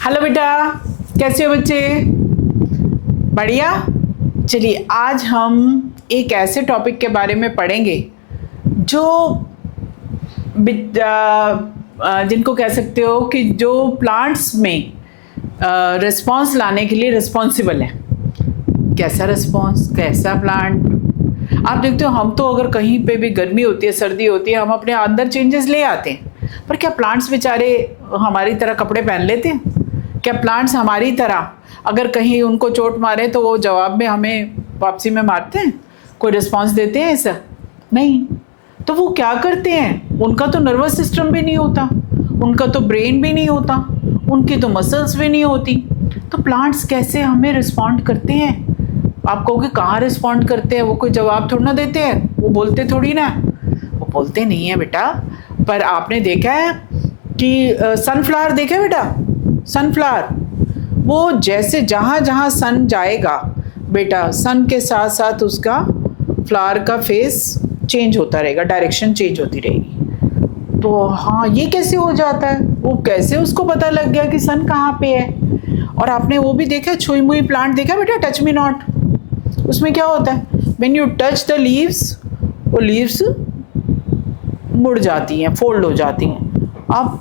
Hello बेटा, कैसे हो बच्चे? बढ़िया। चलिए आज हम एक ऐसे टॉपिक के बारे में पढ़ेंगे जो जिनको कह सकते हो कि जो प्लांट्स में रिस्पॉन्स लाने के लिए रिस्पॉन्सिबल है। कैसा रिस्पॉन्स, कैसा प्लांट? आप देखते हो हम तो अगर कहीं पे भी गर्मी होती है, सर्दी होती है, हम अपने अंदर चेंजेस ले आते हैं, पर क्या प्लांट्स बेचारे हमारी तरह कपड़े पहन लेते हैं? क्या प्लांट्स हमारी तरह अगर कहीं उनको चोट मारे तो वो जवाब में हमें वापसी में मारते हैं? कोई रिस्पॉन्स देते हैं ऐसा? नहीं। तो वो क्या करते हैं? उनका तो नर्वस सिस्टम भी नहीं होता, उनका तो ब्रेन भी नहीं होता, उनकी तो मसल्स भी नहीं होती। तो प्लांट्स कैसे हमें रिस्पॉन्ड करते हैं? आप कहोगे कहाँ रिस्पॉन्ड करते हैं? वो कोई जवाब थोड़ा ना देते हैं, वो बोलते थोड़ी ना, वो बोलते नहीं है बेटा। पर आपने देखा है कि सनफ्लावर देखा है बेटा? सनफ्लावर वो जैसे जहाँ जहाँ सन जाएगा बेटा, सन के साथ साथ उसका फ्लावर का फेस चेंज होता रहेगा, डायरेक्शन चेंज होती रहेगी। तो हाँ, ये कैसे हो जाता है? वो कैसे उसको पता लग गया कि सन कहाँ पे है? और आपने वो भी देखा, छुई मुई प्लांट देखा बेटा, टच मी नॉट? उसमें क्या होता है, when you touch the leaves, वो लीव्स मुड़ जाती हैं, फोल्ड हो जाती हैं। अब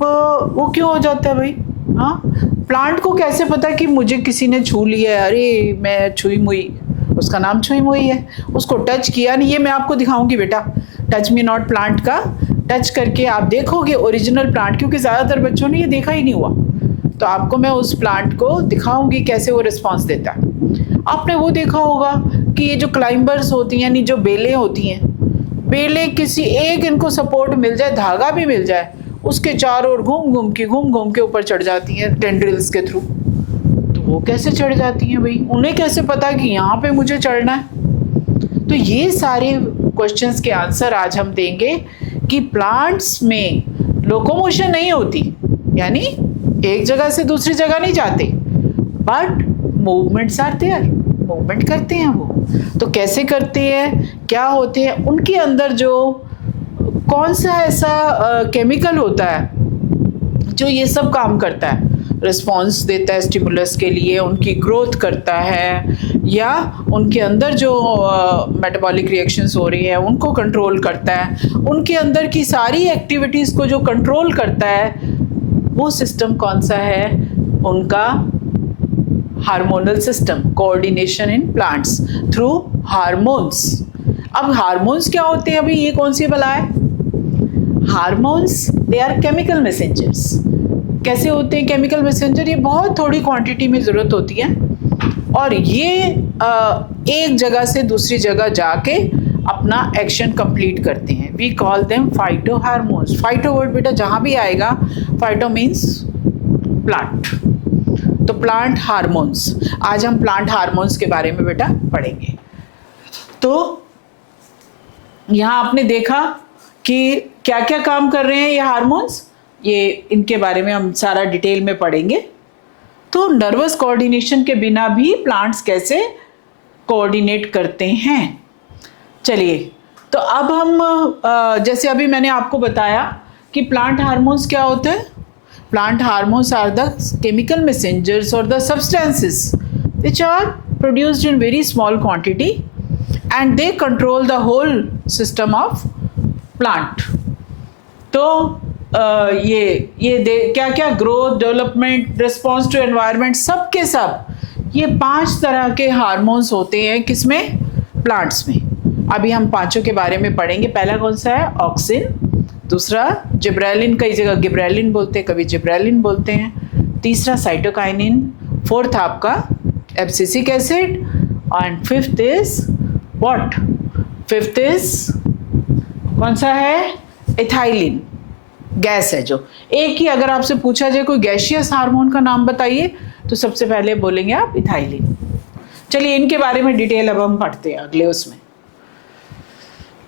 वो क्यों हो जाता है भाई? हाँ, प्लांट को कैसे पता कि मुझे किसी ने छू लिया है? अरे मैं छुई मुई, उसका नाम छुई मुई है, उसको टच किया नहीं। ये मैं आपको दिखाऊंगी बेटा, टच मी नॉट प्लांट का टच करके आप देखोगे ओरिजिनल प्लांट, क्योंकि ज़्यादातर बच्चों ने ये देखा ही नहीं हुआ। तो आपको मैं उस प्लांट को दिखाऊंगी कैसे वो रिस्पॉन्स देता है। आपने वो देखा होगा कि ये जो क्लाइंबर्स होती हैं, यानी जो बेलें होती हैं, बेलें किसी एक इनको सपोर्ट मिल जाए, धागा भी मिल जाए, उसके चारों ओर घूम घूम के ऊपर चढ़ जाती हैं टेंड्रिल्स के थ्रू। तो वो कैसे चढ़ जाती हैं भाई? उन्हें कैसे पता कि यहाँ पे मुझे चढ़ना है? तो ये सारे क्वेश्चंस के आंसर आज हम देंगे कि प्लांट्स में लोकोमोशन नहीं होती, यानी एक जगह से दूसरी जगह नहीं जाते, but movements are there, movement करते हैं वो। तो कैसे करते हैं, क्या होते हैं उनके अंदर, जो कौन सा ऐसा केमिकल होता है जो ये सब काम करता है, रिस्पॉन्स देता है स्टिमुलस के लिए, उनकी ग्रोथ करता है, या उनके अंदर जो मेटाबॉलिक रिएक्शंस हो रही हैं उनको कंट्रोल करता है, उनके अंदर की सारी एक्टिविटीज़ को जो कंट्रोल करता है, वो सिस्टम कौन सा है? उनका hormonal system, coordination in plants through hormones. अब हार्मोन्स क्या होते हैं? अभी ये कौन सी बला है? Hormones they are chemical messengers. कैसे होते हैं केमिकल मैसेंजर? ये बहुत थोड़ी क्वांटिटी में ज़रूरत होती है और ये एक जगह से दूसरी जगह जाके अपना एक्शन कंप्लीट करते हैं। We call them phyto hormones. Phyto word बेटा जहाँ भी आएगा, फाइटो मीन्स प्लांट, तो प्लांट हार्मोन्स। आज हम प्लांट हार्मोन्स के बारे में बेटा पढ़ेंगे। तो यहाँ आपने देखा कि क्या क्या काम कर रहे हैं ये हार्मोन्स, ये इनके बारे में हम सारा डिटेल में पढ़ेंगे। तो नर्वस कोऑर्डिनेशन के बिना भी प्लांट्स कैसे कोऑर्डिनेट करते हैं। चलिए, तो अब हम जैसे अभी मैंने आपको बताया कि प्लांट हार्मोन्स क्या होते हैं। Plant hormones are the chemical messengers और the substances which are produced in very small quantity and they control the whole system of plant. तो ये क्या क्या growth, development, response to environment, सब के सब ये 5 तरह के हार्मोन्स होते हैं किसमें? प्लांट्स में। अभी हम पांचों के बारे में पढ़ेंगे। पहला कौन सा है? ऑक्सिन। दूसरा जिब्रेलिन, कई जगह गिब्रेलिन बोलते हैं, कभी जिब्रेलिन बोलते हैं। तीसरा साइटोकाइनिन। फोर्थ आपका abscisic acid. And fifth is what? Fifth is कौन सा है? इथाइलिन। गैस है जो। एक ही अगर आपसे पूछा जाए कोई गैसियस हार्मोन का नाम बताइए, तो सबसे पहले बोलेंगे आप इथाइलिन। चलिए इनके बारे में डिटेल अब हम पढ़ते हैं अगले उसमें।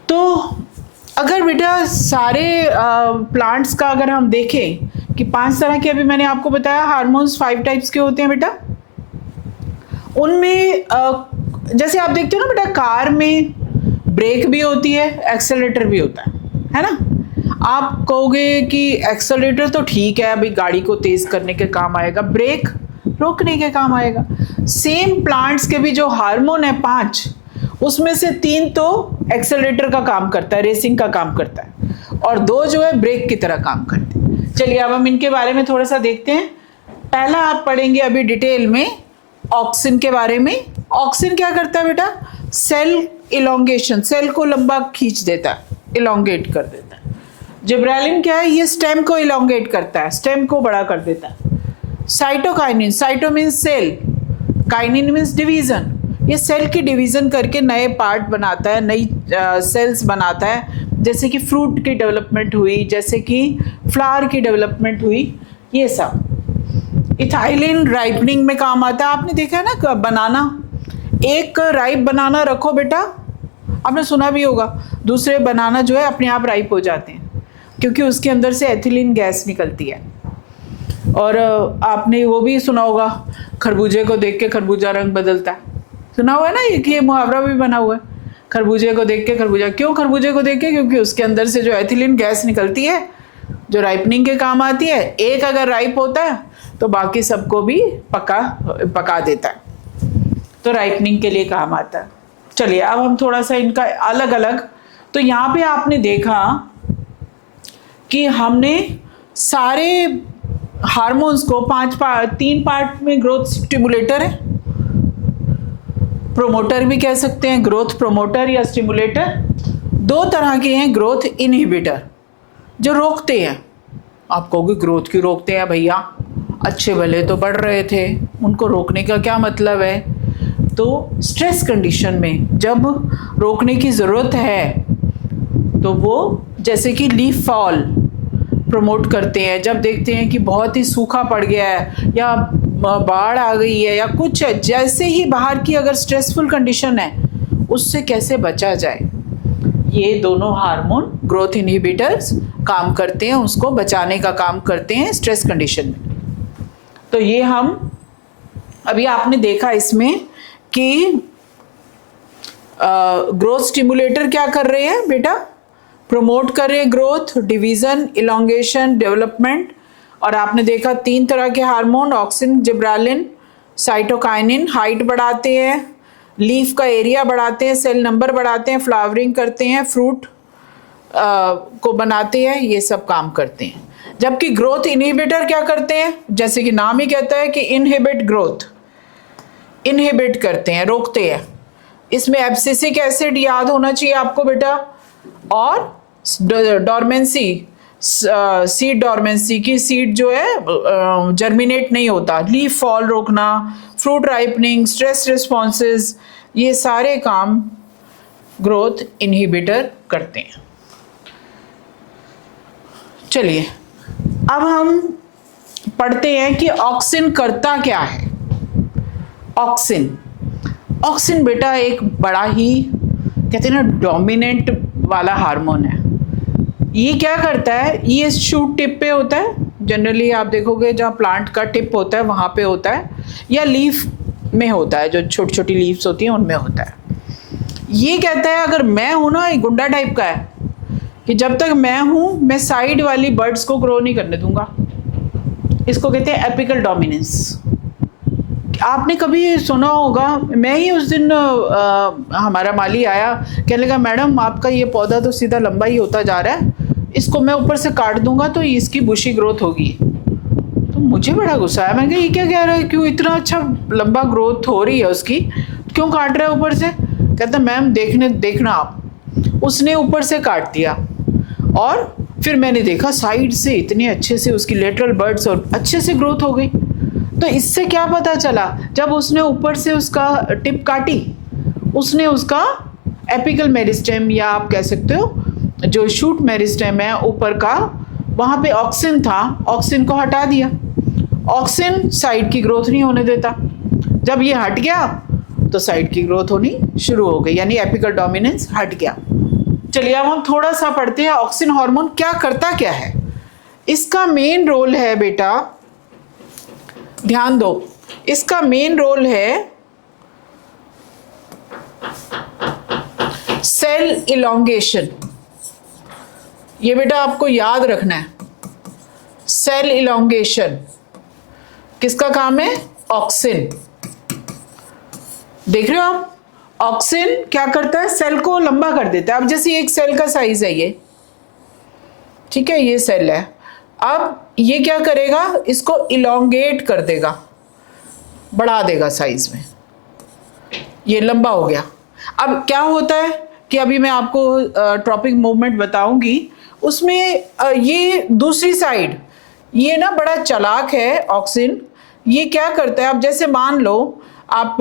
तो अगर बेटा सारे प्लांट्स का अगर हम देखें कि 5 तरह के, अभी मैंने आपको बताया हार्मोन्स 5 टाइप्स के होते हैं बेटा। उनमें जैसे आप देखते हो ना बेटा, कार में ब्रेक भी होती है, एक्सेलरेटर भी होता है ना? आप कहोगे कि एक्सेलरेटर तो ठीक है, अभी गाड़ी को तेज करने के काम आएगा, ब्रेक रोकने के काम आएगा। सेम प्लांट्स के भी जो हार्मोन है 5, उसमें से 3 तो एक्सेलरेटर का काम करता है, रेसिंग का काम करता है, और 2 जो है ब्रेक की तरह काम करते हैं। चलिए अब हम इनके बारे में थोड़ा सा देखते हैं। पहला आप पढ़ेंगे अभी डिटेल में ऑक्सिन के बारे में। ऑक्सिन क्या करता है बेटा? सेल इलोंगेशन, सेल को लंबा खींच देता है, इलोंगेट कर देता है। जिब्रेलिन क्या है? ये स्टेम को इलोंगेट करता है, स्टेम को बड़ा कर देता है। Cytokinin, cyto means cell, kinin means division, ये सेल की डिवीजन करके नए पार्ट बनाता है, नई सेल्स बनाता है, जैसे कि फ्रूट की डेवलपमेंट हुई, जैसे कि फ्लावर की डेवलपमेंट हुई, ये सब। इथाइलिन राइपनिंग में काम आता है। आपने देखा है ना बनाना, एक राइप बनाना रखो बेटा, आपने सुना भी होगा, दूसरे बनाना जो है अपने आप राइप हो जाते हैं, क्योंकि उसके अंदर से एथिलीन गैस निकलती है। और आपने वो भी सुना होगा, खरबूजे को देख के खरबूजा रंग बदलता है, सुना हुआ है ना, ये मुहावरा भी बना हुआ है, खरबूजे को देख के खरबूजा। क्यों खरबूजे को देख के? क्योंकि उसके अंदर से जो एथिलीन गैस निकलती है, जो राइपनिंग के काम आती है। एक अगर राइप होता है तो बाकी सबको भी पका देता है, तो राइपनिंग के लिए काम आता है। चलिए अब हम थोड़ा सा इनका अलग अलग, तो यहाँ पे आपने देखा कि हमने सारे हार्मोन्स को 3 पार्ट में, ग्रोथ स्टिमुलेटर है, प्रोमोटर भी कह सकते हैं, ग्रोथ प्रोमोटर या स्टिमुलेटर। 2 तरह के हैं, ग्रोथ इनहिबिटर जो रोकते हैं। आप कहोगे ग्रोथ क्यों रोकते हैं भैया, अच्छे भले तो बढ़ रहे थे, उनको रोकने का क्या मतलब है? तो स्ट्रेस कंडीशन में जब रोकने की ज़रूरत है तो वो जैसे कि लीफ फॉल प्रमोट करते हैं, जब देखते हैं कि बहुत ही सूखा पड़ गया है या बाढ़ आ गई है या कुछ है, जैसे ही बाहर की अगर स्ट्रेसफुल कंडीशन है उससे कैसे बचा जाए, ये दोनों हार्मोन ग्रोथ इनहिबिटर्स काम करते हैं, उसको बचाने का काम करते हैं स्ट्रेस कंडीशन में। तो ये हम अभी आपने देखा इसमें कि ग्रोथ स्टिमुलेटर क्या कर रहे हैं बेटा? प्रमोट कर रहे हैं ग्रोथ, डिवीजन, इलोंगेशन, डेवलपमेंट। और आपने देखा 3 तरह के hormone, auxin, gibberellin, cytokinin, height बढ़ाते हैं, लीफ का एरिया बढ़ाते हैं, सेल नंबर बढ़ाते हैं, फ्लावरिंग करते हैं, फ्रूट को बनाते हैं, ये सब काम करते हैं। जबकि ग्रोथ इनहिबिटर क्या करते हैं? जैसे कि नाम ही कहता है कि इनहिबिट ग्रोथ, इनहिबिट करते हैं, रोकते हैं। इसमें एब्सिसिक एसिड याद होना चाहिए आपको बेटा, और डॉर्मेंसी, सीड डॉर्मेंसी की सीड जो है जर्मिनेट नहीं होता, लीफ फॉल रोकना, फ्रूट राइपनिंग, स्ट्रेस रिस्पॉन्सेज, ये सारे काम ग्रोथ इनहिबिटर करते हैं। चलिए अब हम पढ़ते हैं कि ऑक्सिन करता क्या है। ऑक्सिन बेटा एक बड़ा ही कहते हैं ना डोमिनेंट वाला हार्मोन है। ये क्या करता है? ये शूट टिप पे होता है, जनरली आप देखोगे जहाँ प्लांट का टिप होता है वहाँ पे होता है, या लीफ में होता है, जो छोटी छोटी लीव्स होती हैं उनमें होता है। ये कहता है अगर मैं हूँ ना, ये गुंडा टाइप का है कि जब तक मैं हूँ मैं साइड वाली बर्ड्स को ग्रो नहीं करने दूंगा। इसको कहते हैं एपिकल डोमिनेंस। आपने कभी सुना होगा, मैं ही उस दिन हमारा माली आया, कहने लगा मैडम आपका ये पौधा तो सीधा लंबा ही होता जा रहा है, इसको मैं ऊपर से काट दूंगा तो इसकी बुशी ग्रोथ होगी। तो मुझे बड़ा गुस्सा आया, मैं कहा ये क्या कह रहा है, क्यों इतना अच्छा लंबा ग्रोथ हो रही है उसकी, क्यों काट रहा है ऊपर से? कहता मैम देखना आप। उसने ऊपर से काट दिया और फिर मैंने देखा साइड से इतने अच्छे से उसकी लेटरल बर्ड्स और अच्छे से ग्रोथ हो गई। तो इससे क्या पता चला, जब उसने ऊपर से उसका टिप काटी, उसने उसका एपिकल मेरिस्टेम या आप कह सकते हो जो शूट मेरिस्टेम है ऊपर का, वहाँ पे ऑक्सिन था, ऑक्सिन को हटा दिया। ऑक्सिन साइड की ग्रोथ नहीं होने देता, जब ये हट गया तो साइड की ग्रोथ होनी शुरू हो गई, यानी एपिकल डोमिनेंस हट गया। चलिए अब हम थोड़ा सा पढ़ते हैं ऑक्सिन हार्मोन क्या करता क्या है। इसका मेन रोल है बेटा, ध्यान दो, इसका मेन रोल है सेल इलोंगेशन, ये बेटा आपको याद रखना है, सेल इलोंगेशन किसका काम है? ऑक्सिन। देख रहे हो आप, ऑक्सिन क्या करता है? सेल को लंबा कर देता है। अब जैसे एक सेल का साइज है ये, ठीक है, ये सेल है, अब ये क्या करेगा? इसको इलोंगेट कर देगा, बढ़ा देगा साइज में, ये लंबा हो गया। अब क्या होता है कि अभी मैं आपको ट्रॉपिक मूवमेंट बताऊंगी, उसमें ये दूसरी साइड, ये ना बड़ा चालाक है ऑक्सिन। ये क्या करता है? अब जैसे मान लो आप,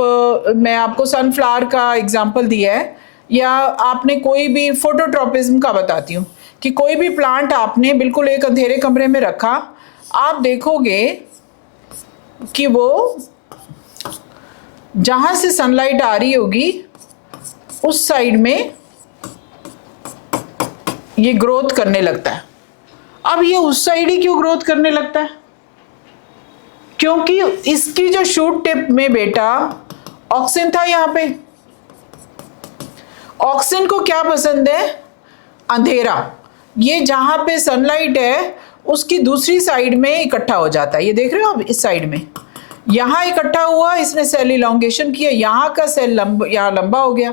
मैं आपको सनफ्लावर का एग्जांपल दिया है, या आपने कोई भी फोटोट्रॉपिज्म का बताती हूँ कि कोई भी प्लांट आपने बिल्कुल एक अंधेरे कमरे में रखा, आप देखोगे कि वो जहाँ से सनलाइट आ रही होगी उस साइड में ये ग्रोथ करने लगता है। अब ये उस साइड ही क्यों ग्रोथ करने लगता है? क्योंकि इसकी जो शूट टिप में बेटा ऑक्सिन था। यहाँ पे ऑक्सिन को क्या पसंद है? अंधेरा। ये जहां पे सनलाइट है उसकी दूसरी साइड में इकट्ठा हो जाता है। ये देख रहे हो आप, इस साइड में यहां इकट्ठा हुआ, इसने सेल इलोंगेशन किया, यहां का सेल यहाँ लंबा हो गया,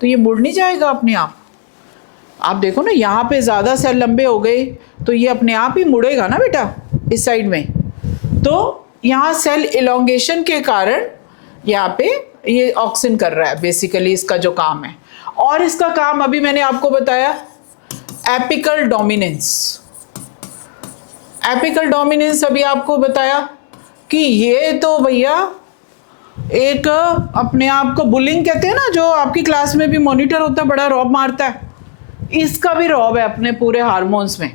तो ये मुड़ नहीं जाएगा अपने आप। आप देखो ना, यहाँ पे ज़्यादा सेल लंबे हो गए तो ये अपने आप ही मुड़ेगा ना बेटा इस साइड में। तो यहाँ सेल इलोंगेशन के कारण यहाँ पे ये ऑक्सिन कर रहा है बेसिकली, इसका जो काम है। और इसका काम अभी मैंने आपको बताया, एपिकल डोमिनेंस। एपिकल डोमिनेंस अभी आपको बताया कि ये तो भैया एक अपने आप को बुलिंग कहते हैं ना, जो आपकी क्लास में भी मॉनिटर होता है, बड़ा रौब मारता है, इसका भी रौब है अपने पूरे हार्मोन्स में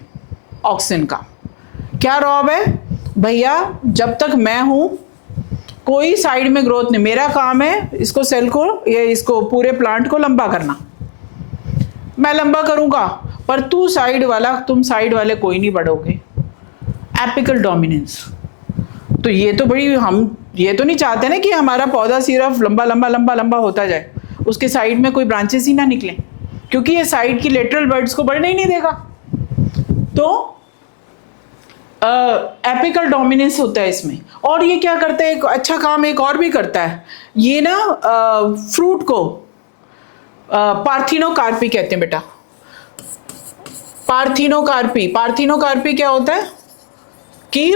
ऑक्सिन का। क्या रौब है भैया? जब तक मैं हूं कोई साइड में ग्रोथ नहीं, मेरा काम है इसको सेल को, ये इसको पूरे प्लांट को लंबा करना, मैं लंबा करूंगा, पर तुम साइड वाले कोई नहीं बढ़ोगे। Apical dominance. तो ये तो बड़ी, हम ये तो नहीं चाहते ना कि हमारा पौधा सिर्फ लंबा लंबा लंबा लंबा होता जाए, उसके साइड में कोई ब्रांचेस ही ना निकले, क्योंकि ये साइड की लेटरल बर्ड्स को बढ़ने ही नहीं देगा। तो एपिकल डोमिनेंस होता है इसमें। और ये क्या करता है? एक अच्छा काम एक और भी करता है, ये ना फ्रूट को पार्थिनोकार्पी कहते हैं बेटा। पार्थिनोकार्पी क्या होता है कि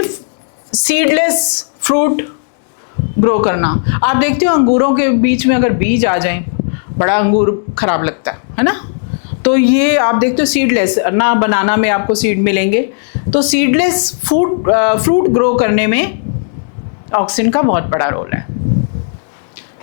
सीडलेस फ्रूट ग्रो करना। आप देखते हो अंगूरों के बीच में अगर बीज आ जाएं, बड़ा अंगूर खराब लगता है ना? तो ये आप देखते हो सीडलेस ना, बनाना में आपको सीड मिलेंगे। तो सीडलेस फ्रूट ग्रो करने में ऑक्सिन का बहुत बड़ा रोल है।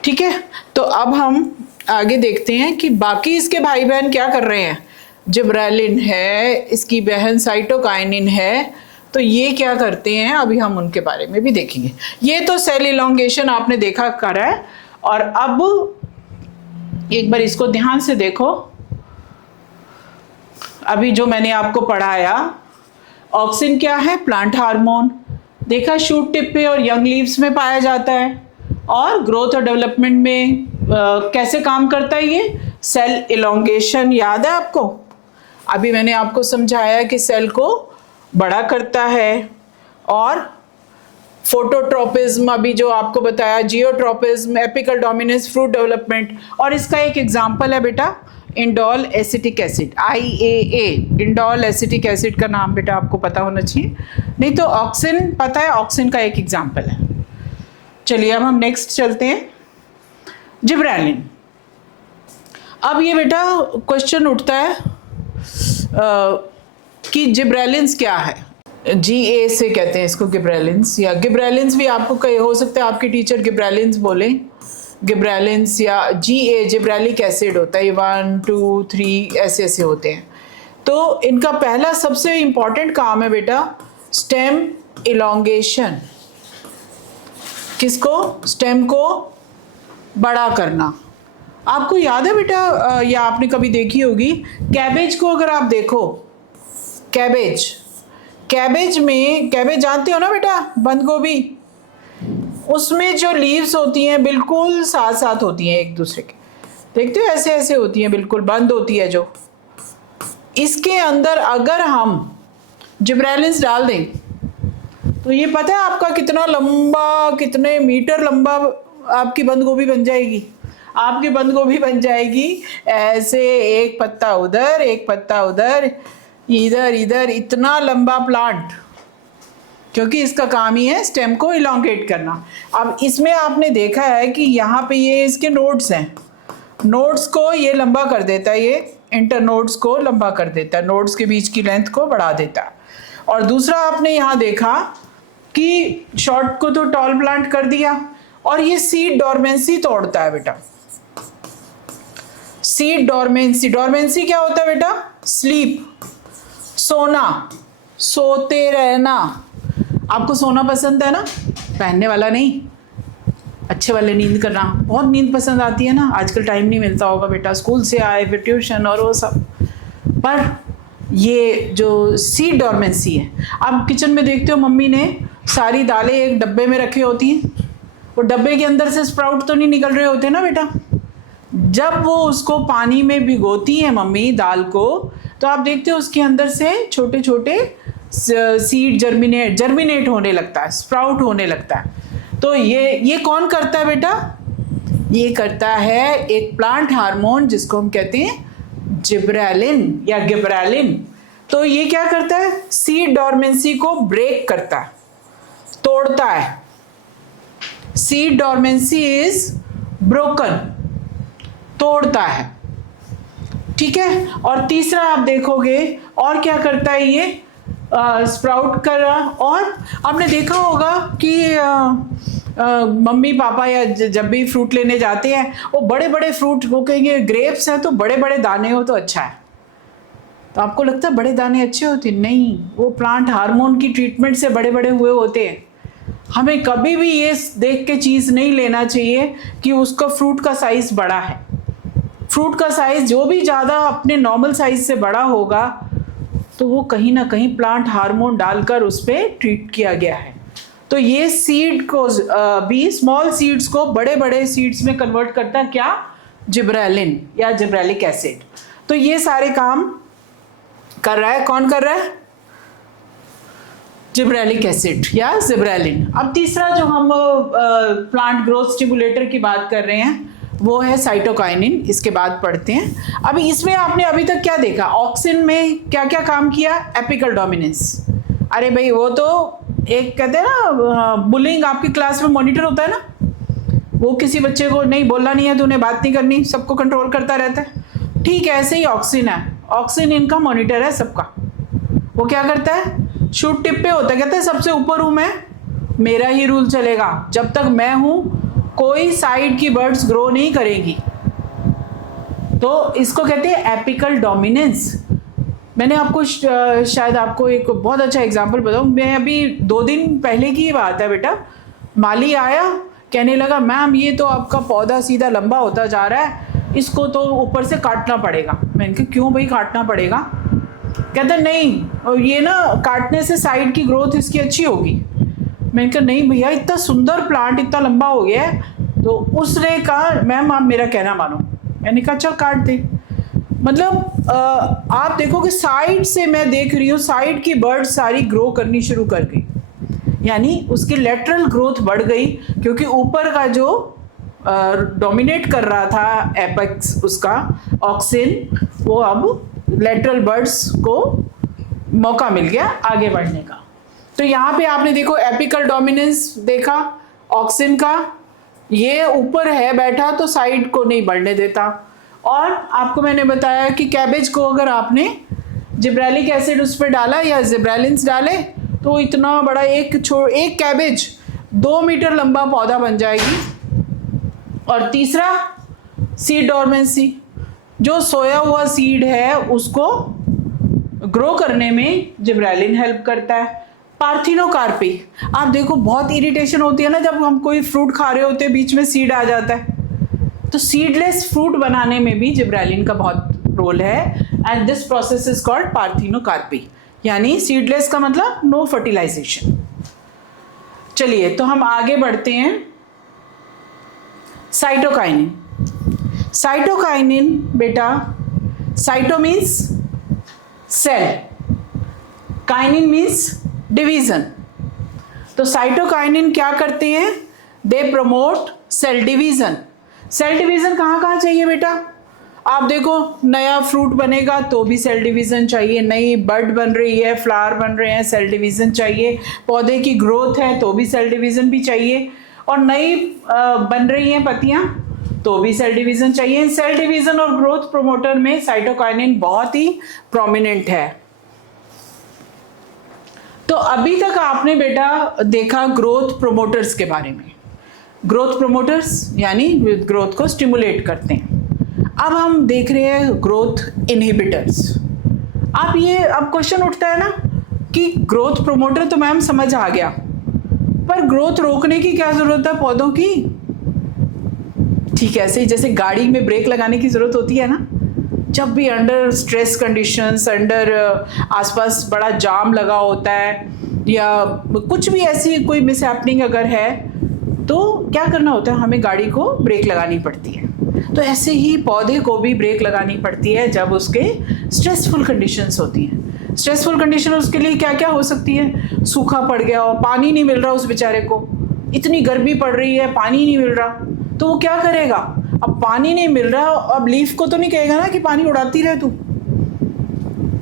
ठीक है, तो अब हम आगे देखते हैं कि बाकी इसके भाई बहन क्या कर रहे हैं। जिब्रेलिन है, इसकी बहन साइटोकाइनिन है, तो ये क्या करते हैं अभी हम उनके बारे में भी देखेंगे। ये तो सेल इलोंगेशन आपने देखा करा है। और अब एक बार इसको ध्यान से देखो, अभी जो मैंने आपको पढ़ाया, ऑक्सिन क्या है? Plant hormone. देखा, शूट टिप पे और यंग लीव्स में पाया जाता है, और ग्रोथ और डेवलपमेंट में कैसे काम करता है ये? सेल इलोंगेशन याद है आपको? अभी मैंने आपको समझाया कि सेल को बड़ा करता है, और फोटोट्रोपिज्म अभी जो आपको बताया, geotropism, apical dominance, fruit development. और इसका एक एग्जांपल है बेटा indole acetic acid, IAA। Indole acetic acid का नाम बेटा आपको पता होना चाहिए, नहीं तो ऑक्सिन पता है, ऑक्सिन का एक एग्जांपल है। चलिए अब हम नेक्स्ट चलते हैं, जिब्रेलिन। अब ये बेटा क्वेश्चन उठता है कि जिब्रेलिन्स क्या है? GA से कहते हैं इसको, गिब्रेलिन्स, या गिब्रेलिन्स भी आपको कहीं हो सकता है आपके टीचर गिब्रेलिन्स बोले, गिब्रेलिन्स या GA जिब्रेलिक एसिड होता है। ये 1 2 3 ऐसे होते हैं। तो इनका पहला सबसे इंपॉर्टेंट काम है बेटा स्टेम इलोंगेशन। किसको? स्टेम को बड़ा करना। आपको याद है बेटा, या आपने कभी देखी होगी, कैबेज को अगर आप देखो, कैबेज में, कैबेज जानते हो ना बेटा, बंद गोभी, उसमें जो लीव्स होती हैं बिल्कुल साथ साथ होती हैं एक दूसरे के, देखते हो ऐसे होती हैं, बिल्कुल बंद होती है जो, इसके अंदर अगर हम जिब्रेलिन्स डाल दें तो ये पता है आपका कितना लंबा, कितने मीटर लंबा आपकी बंद गोभी बन जाएगी। आपकी बंद गोभी बन जाएगी ऐसे, एक पत्ता उधर, एक पत्ता उधर, इधर इधर, इतना लंबा प्लांट, क्योंकि इसका काम ही है स्टेम को इलोंगेट करना। अब इसमें आपने देखा है कि यहाँ पे ये इसके नोड्स हैं, नोड्स को ये लंबा कर देता है, ये इंटर नोड्स को लंबा कर देता है, नोड्स के बीच की लेंथ को बढ़ा देता है। और दूसरा आपने यहाँ देखा कि शॉर्ट को तो टॉल प्लांट कर दिया, और ये सीड डॉर्मेंसी तोड़ता है बेटा। सीड डॉर्मेंसी, डॉर्मेंसी क्या होता है बेटा? स्लीप, सोना, सोते रहना। आपको सोना पसंद है ना? पहनने वाला नहीं, अच्छे वाले नींद करना। बहुत नींद पसंद आती है ना, आजकल टाइम नहीं मिलता होगा बेटा, स्कूल से आए फिर ट्यूशन और वो सब। पर ये जो सीड डॉर्मेंसी है, आप किचन में देखते हो मम्मी ने सारी दालें एक डब्बे में रखी होती हैं, वो डब्बे के अंदर से स्प्राउट तो नहीं निकल रहे होते ना बेटा। जब वो उसको पानी में भिगोती है मम्मी दाल को, तो आप देखते हो उसके अंदर से छोटे छोटे सीड जर्मिनेट होने लगता है, स्प्राउट होने लगता है। तो ये कौन करता है बेटा? ये करता है एक प्लांट हार्मोन जिसको हम कहते हैं जिब्रेलिन या गिब्रेलिन। तो ये क्या करता है? सीड डॉर्मेंसी को ब्रेक करता है, तोड़ता है। सीड डॉर्मेंसी इज ब्रोकन, तोड़ता है, ठीक है। और तीसरा आप देखोगे और क्या करता है ये, स्प्राउट कर रहा। और आपने देखा होगा कि मम्मी पापा या जब भी फ्रूट लेने जाते हैं, वो बड़े बड़े फ्रूट, वो कहेंगे ग्रेप्स हैं तो बड़े बड़े दाने हो तो अच्छा है। तो आपको लगता है बड़े दाने अच्छे होते? नहीं, वो प्लांट हार्मोन की ट्रीटमेंट से बड़े बड़े हुए होते हैं। हमें कभी भी ये देख के चीज़ नहीं लेना चाहिए कि उसका फ्रूट का साइज बड़ा है। फ्रूट का साइज जो भी ज़्यादा अपने नॉर्मल साइज से बड़ा होगा तो वो कहीं ना कहीं प्लांट हार्मोन डालकर उस पर ट्रीट किया गया है। तो ये सीड को भी, स्मॉल सीड्स को बड़े बड़े सीड्स में कन्वर्ट करता है क्या? जिब्रेलिन या जिब्रेलिक एसिड। तो ये सारे काम कर रहा है, कौन कर रहा है? जिब्रेलिक एसिड या जिब्रेलिन। अब तीसरा जो हम प्लांट ग्रोथ स्टिमुलेटर की बात कर रहे हैं वो है साइटोकाइनिन। इसके बाद पढ़ते हैं। अभी इसमें आपने अभी तक क्या देखा? ऑक्सिन में क्या क्या काम किया? Apical dominance. अरे भाई वो तो एक कहते हैं ना, बुलिंग आपकी क्लास में मॉनिटर होता है ना, वो किसी बच्चे को नहीं बोलना नहीं है तो उन्हें बात नहीं करनी, सबको कंट्रोल करता रहता है। ठीक है, ऐसे ही ऑक्सिन है, ऑक्सिन इनका मॉनिटर है सबका। वो क्या करता है? शूट टिप पे होता है, कहता है सबसे ऊपर हूं मैं, मेरा ही रूल चलेगा, जब तक मैं हूं कोई साइड की बर्ड्स ग्रो नहीं करेगी। तो इसको कहते हैं एपिकल डोमिनेंस। मैंने आपको शायद आपको एक बहुत अच्छा एग्जांपल बताऊं। मैं अभी 2 दिन पहले की बात है बेटा, माली आया, कहने लगा मैम ये तो आपका पौधा सीधा लंबा होता जा रहा है, इसको तो ऊपर से काटना पड़ेगा। मैंने कहा क्यों भाई काटना पड़ेगा? कहता नहीं, ये ना काटने से साइड की ग्रोथ इसकी अच्छी होगी। मैंने कहा नहीं भैया, इतना सुंदर प्लांट इतना लंबा हो गया है। तो उसने कहा मैम आप मेरा कहना मानो। मैंने कहा चल काट दे। मतलब आप देखो कि साइड से मैं देख रही हूँ, साइड की बर्ड सारी ग्रो करनी शुरू कर गई, यानी उसकी लेटरल ग्रोथ बढ़ गई, क्योंकि ऊपर का जो डोमिनेट कर रहा था एपेक्स उसका ऑक्सिन, वो अब लेटरल बर्ड्स को मौका मिल गया आगे बढ़ने का। तो यहाँ पे आपने देखो एपिकल डोमिनेंस देखा ऑक्सिन का, ये ऊपर है बैठा तो साइड को नहीं बढ़ने देता। और आपको मैंने बताया कि कैबेज को अगर आपने जिब्रेलिक एसिड उस पर डाला या जिब्रेलिन्स डाले तो इतना बड़ा एक कैबेज 2 मीटर लंबा पौधा बन जाएगी। और तीसरा सीड डोर्मेंसी, जो सोया हुआ सीड है उसको ग्रो करने में जिब्रेलिन हेल्प करता है। पार्थिनोकार्पी, आप देखो बहुत इरिटेशन होती है ना जब हम कोई फ्रूट खा रहे होते हैं बीच में सीड आ जाता है, तो सीडलेस फ्रूट बनाने में भी जिब्रेलिन का बहुत रोल है। And this process is called parthenocarpy, यानी सीडलेस का मतलब नो फर्टिलाइजेशन। चलिए तो हम आगे बढ़ते हैं। साइटोकाइनिन। साइटोकाइनिन बेटा, cyto means cell, kinin means division. तो साइटोकाइनिन क्या करते हैं? They promote cell division. Cell division कहाँ कहाँ चाहिए बेटा? आप देखो, नया फ्रूट बनेगा तो भी सेल डिवीजन चाहिए, नई बर्ड बन रही है, फ्लावर बन रहे हैं, सेल डिवीजन चाहिए, पौधे की ग्रोथ है तो भी सेल डिवीजन भी चाहिए, और नई बन रही हैं पत्तियां तो भी सेल डिवीजन चाहिए। इन सेल डिवीजन और ग्रोथ प्रोमोटर में साइटोकाइनिन बहुत ही प्रोमिनेंट है। तो अभी तक आपने बेटा देखा ग्रोथ प्रोमोटर्स के बारे में। ग्रोथ प्रोमोटर्स यानी ग्रोथ को स्टिमुलेट करते हैं। अब हम देख रहे हैं ग्रोथ इनहिबिटर्स। अब क्वेश्चन उठता है ना कि ग्रोथ प्रोमोटर तो मैम समझ आ गया, पर ग्रोथ रोकने की क्या जरूरत है पौधों की? ठीक है, ऐसे जैसे गाड़ी में ब्रेक लगाने की जरूरत होती है ना, जब भी अंडर स्ट्रेस कंडीशंस, अंडर आसपास बड़ा जाम लगा होता है या कुछ भी ऐसी कोई मिसहैपनिंग अगर है तो क्या करना होता है? हमें गाड़ी को ब्रेक लगानी पड़ती है। तो ऐसे ही पौधे को भी ब्रेक लगानी पड़ती है जब उसके स्ट्रेसफुल कंडीशंस होती हैं। स्ट्रेसफुल कंडीशन उसके लिए क्या क्या हो सकती है? सूखा पड़ गया हो, पानी नहीं मिल रहा उस बेचारे को, इतनी गर्मी पड़ रही है, पानी नहीं मिल रहा, तो वो क्या करेगा? अब पानी नहीं मिल रहा, अब लीफ को तो नहीं कहेगा ना कि पानी उड़ाती रहे तू,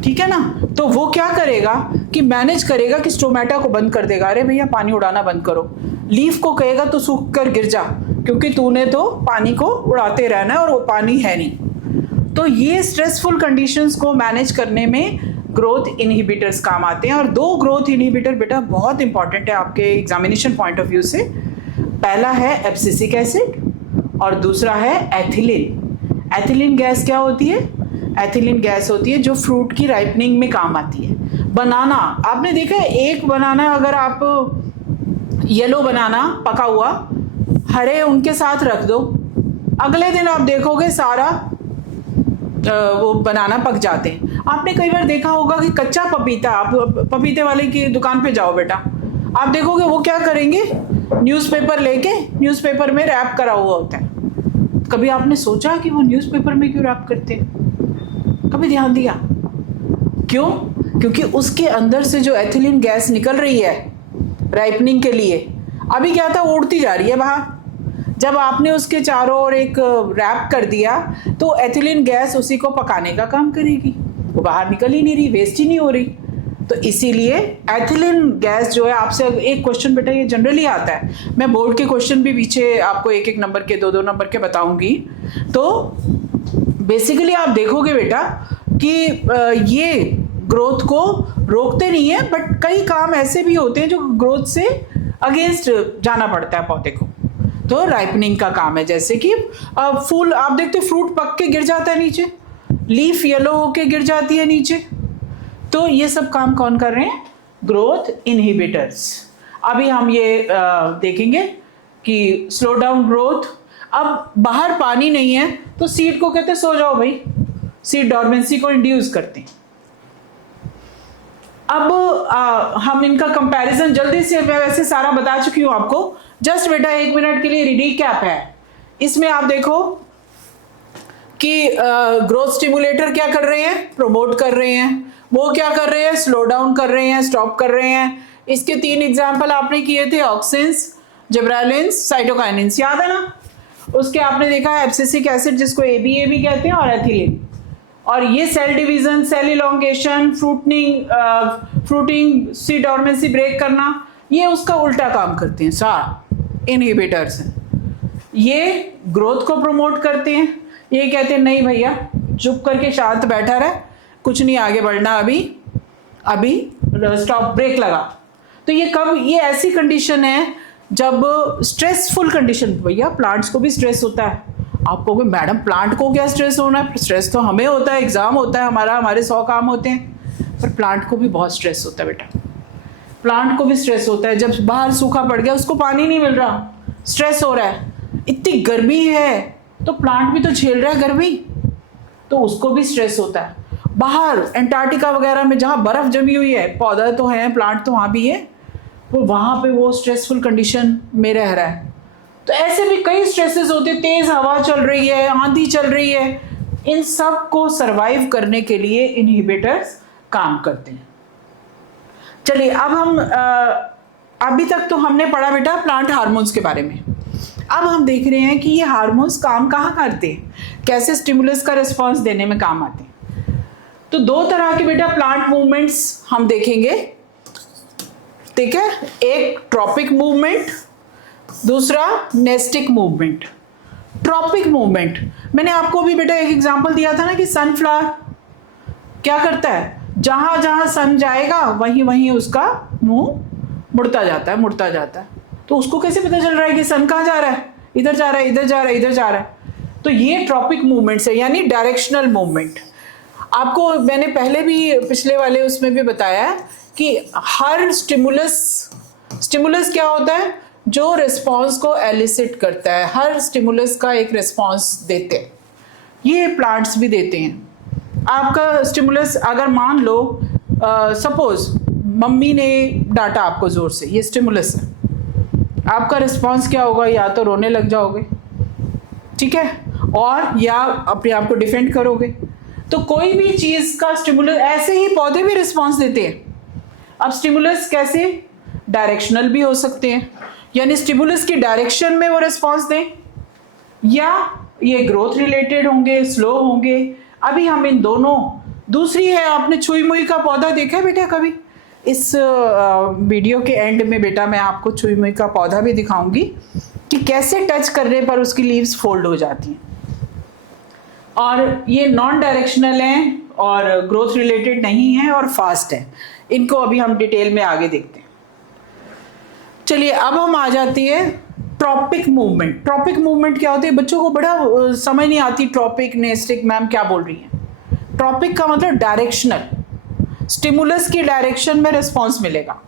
ठीक है ना? तो वो क्या करेगा कि मैनेज करेगा कि स्टोमेटा को बंद कर देगा, अरे भैया पानी उड़ाना बंद करो। लीफ को कहेगा तो सूख कर गिर जा, क्योंकि तूने तो पानी को उड़ाते रहना है और वो पानी है नहीं। तो ये स्ट्रेसफुल कंडीशंस को मैनेज करने में ग्रोथ इनहिबिटर्स काम आते हैं। और दो ग्रोथ इनहिबिटर बेटा बहुत इंपॉर्टेंट है आपके एग्जामिनेशन पॉइंट ऑफ व्यू से। पहला है एब्सिसिक एसिड और दूसरा है एथिलीन। एथिलीन गैस क्या होती है? एथिलीन गैस होती है जो फ्रूट की राइपनिंग में काम आती है। बनाना, आपने देखा है एक बनाना अगर आप येलो बनाना पका हुआ हरे उनके साथ रख दो, अगले दिन आप देखोगे सारा वो बनाना पक जाते हैं। आपने कई बार देखा होगा कि कच्चा पपीता, आप पपीते वाले की दुकान पे जाओ बेटा, आप देखोगे वो क्या करेंगे? न्यूज़पेपर लेके न्यूज़पेपर में रैप करा हुआ होता है। कभी आपने सोचा कि वो न्यूज़पेपर में क्यों रैप करते हैं? कभी ध्यान दिया? क्यों? क्योंकि उसके अंदर से जो एथिलीन गैस निकल रही है राइपनिंग के लिए, अभी क्या था, उड़ती जा रही है बाहर। जब आपने उसके चारों ओर एक रैप कर दिया तो एथिलीन गैस उसी को पकाने का काम करेगी, वो बाहर निकल ही नहीं रही, वेस्ट ही नहीं हो रही। तो इसीलिए एथिलीन गैस जो है, आपसे एक क्वेश्चन बेटा ये जनरली आता है, मैं बोर्ड के क्वेश्चन भी पीछे आपको एक एक नंबर के, दो नंबर के बताऊंगी। तो बेसिकली आप देखोगे बेटा कि ये ग्रोथ को रोकते नहीं है, बट कई काम ऐसे भी होते हैं जो ग्रोथ से अगेंस्ट जाना पड़ता है पौधे को। तो राइपनिंग का काम है, जैसे कि फूल आप देखते फ्रूट पक के गिर जाता है नीचे, लीफ येलो होके गिर जाती है नीचे। तो ये सब काम कौन कर रहे हैं? Growth inhibitors. अभी हम ये देखेंगे कि स्लो डाउन ग्रोथ। अब बाहर पानी नहीं है तो सीड को कहते हैं सो जाओ भाई, सीड डॉर्मेंसी को इंड्यूस करते हैं। अब हम इनका कंपैरिजन जल्दी से, मैं वैसे सारा बता चुकी हूं आपको, जस्ट बेटा 1 मिनट के लिए रिकैप है। इसमें आप देखो कि ग्रोथ स्टिमुलेटर क्या कर रहे हैं? प्रमोट कर रहे हैं। वो क्या कर रहे हैं? स्लो डाउन कर रहे हैं, स्टॉप कर रहे हैं। इसके 3 एग्जाम्पल आपने किए थे, ऑक्सिन्स, जिब्रेलिन्स, साइटोकाइनिन्स, याद है ना? उसके आपने देखा है एब्सिसिक एसिड जिसको ABA भी कहते हैं, और एथिलीन। और ये cell division, cell elongation, fruiting, seed dormancy break करना, ये उसका उल्टा काम करते हैं, सारा इनहिबिटर्स हैं। ये ग्रोथ को प्रमोट करते हैं, ये कहते हैं नहीं भैया चुप करके शांत बैठा रहे, कुछ नहीं आगे बढ़ना, अभी स्टॉप, ब्रेक लगा। तो ये कब, ये ऐसी कंडीशन है जब स्ट्रेसफुल कंडीशन, भैया प्लांट्स को भी स्ट्रेस होता है। आप कहोगे मैडम प्लांट को क्या स्ट्रेस होना है? स्ट्रेस तो हमें होता है, एग्जाम होता है हमारा, हमारे 100 काम होते हैं, पर प्लांट को भी बहुत स्ट्रेस होता है बेटा। प्लांट को भी स्ट्रेस होता है जब बाहर सूखा पड़ गया, उसको पानी नहीं मिल रहा, स्ट्रेस हो रहा है, इतनी गर्मी है तो प्लांट भी तो झेल रहा है गर्मी, तो उसको भी स्ट्रेस होता है। बाहर एंटार्क्टिका वगैरह में जहाँ बर्फ जमी हुई है, पौधा तो है, प्लांट तो वहाँ भी है, वो वहाँ पे वो स्ट्रेसफुल कंडीशन में रह रहा है। तो ऐसे भी कई स्ट्रेसेस होते, तेज हवा चल रही है, आंधी चल रही है, इन सब को सरवाइव करने के लिए इनहिबिटर्स काम करते हैं। चलिए अब हम अभी तक तो हमने पढ़ा बेटा प्लांट हार्मोन्स के बारे में। अब हम देख रहे हैं कि ये हार्मोन्स काम कहाँ करते हैं, कैसे स्टिमुलस का रिस्पॉन्स देने में काम आते हैं। तो दो तरह के बेटा प्लांट मूवमेंट्स हम देखेंगे, ठीक है, एक ट्रॉपिक मूवमेंट, दूसरा नेस्टिक मूवमेंट। ट्रॉपिक मूवमेंट मैंने आपको भी बेटा एक एग्जांपल दिया था ना कि सनफ्लावर क्या करता है, जहां जहां सन जाएगा वहीं वहीं उसका मुंह मुड़ता जाता है। तो उसको कैसे पता चल रहा है कि सन कहाँ जा रहा है, इधर जा रहा है, इधर जा रहा है, इधर जा रहा है। तो ये ट्रॉपिक मूवमेंट्स है, यानी डायरेक्शनल मूवमेंट। आपको मैंने पहले भी पिछले वाले उसमें भी बताया कि हर स्टिमुलस क्या होता है, जो रिस्पॉन्स को एलिसिट करता है, हर स्टिमुलस का एक रिस्पॉन्स देते हैं। ये प्लांट्स भी देते हैं। आपका स्टिमुलस अगर मान लो सपोज मम्मी ने डांटा आपको जोर से, ये स्टिमुलस है, आपका रिस्पॉन्स क्या होगा, या तो रोने लग जाओगे, ठीक है, और या अपने आप को डिफेंड करोगे। तो कोई भी चीज का स्टिमुलस, ऐसे ही पौधे भी रिस्पॉन्स देते हैं। अब स्टिमुलस कैसे, डायरेक्शनल भी हो सकते हैं, यानी स्टिमुलस की डायरेक्शन में वो रिस्पॉन्स दें, या ये ग्रोथ रिलेटेड होंगे, स्लो होंगे। अभी हम इन दोनों, दूसरी है, आपने छुई मुई का पौधा देखा है बेटा कभी? इस वीडियो के एंड में बेटा मैं आपको छुई मुई का पौधा भी दिखाऊंगी कि कैसे टच करने पर उसकी लीव्स फोल्ड हो जाती हैं। और ये नॉन डायरेक्शनल हैं और ग्रोथ रिलेटेड नहीं है और फास्ट है। इनको अभी हम डिटेल में आगे देखते हैं। चलिए अब हम आ जाती है ट्रॉपिक मूवमेंट। ट्रॉपिक मूवमेंट क्या होती है, बच्चों को बड़ा समझ नहीं आती ट्रॉपिक नेस्टिक मैम क्या बोल रही है। ट्रॉपिक का मतलब डायरेक्शनल, स्टिमुलस की डायरेक्शन में रिस्पॉन्स मिलेगा।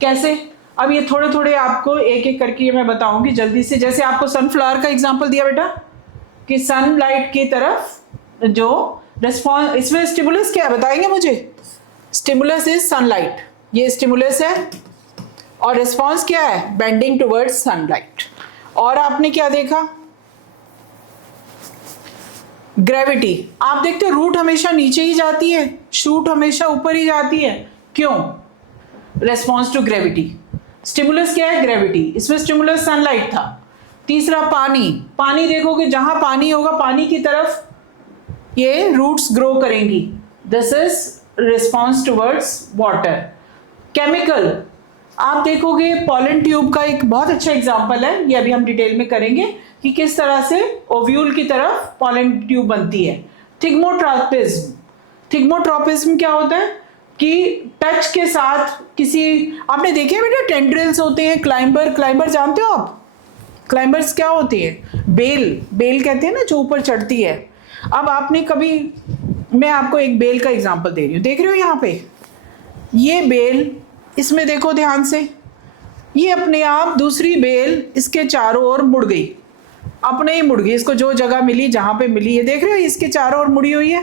कैसे, अब ये थोड़े थोड़े आपको एक एक करके मैं बताऊंगी जल्दी से। जैसे आपको सनफ्लावर का एग्जांपल दिया बेटा कि सनलाइट की तरफ जो रिस्पॉन्स, इसमें स्टिमुलस क्या है बताएंगे मुझे? स्टिमुलस इज सनलाइट, ये स्टिमुलस है, और रिस्पॉन्स क्या है, बेंडिंग टुवर्ड्स सनलाइट। और आपने क्या देखा, ग्रेविटी। आप देखते हो रूट हमेशा नीचे ही जाती है, शूट हमेशा ऊपर ही जाती है, क्यों? Response to gravity. स्टिमुलस क्या है, ग्रेविटी, इसमें स्टिमुलस सनलाइट था। तीसरा पानी, पानी देखोगे जहां पानी होगा पानी की तरफ ये रूट्स ग्रो करेंगी, this is response towards water. Chemical, आप देखोगे पॉलन ट्यूब का एक बहुत अच्छा एग्जांपल है, ये अभी हम डिटेल में करेंगे कि किस तरह से ओव्यूल की तरफ पॉलन ट्यूब बनती है। थिग्मोट्रोपिज्म, थिग्मोट्रोपिज्म क्या होता है कि टच के साथ किसी, आपने देखे बेटा टेंड्रिल्स होते हैं, क्लाइंबर जानते हो आप? क्लाइंबर्स क्या होती है, बेल कहते हैं ना जो ऊपर चढ़ती है। अब आपने कभी, मैं आपको एक बेल का एग्जांपल दे रही हूँ, देख रहे हो यहाँ पे ये बेल, इसमें देखो ध्यान से, ये अपने आप दूसरी बेल इसके चारों ओर मुड़ गई, अपने ही मुड़ गई, इसको जो जगह मिली जहां पे मिली, ये देख रहे हो इसके चारों ओर मुड़ी हुई है।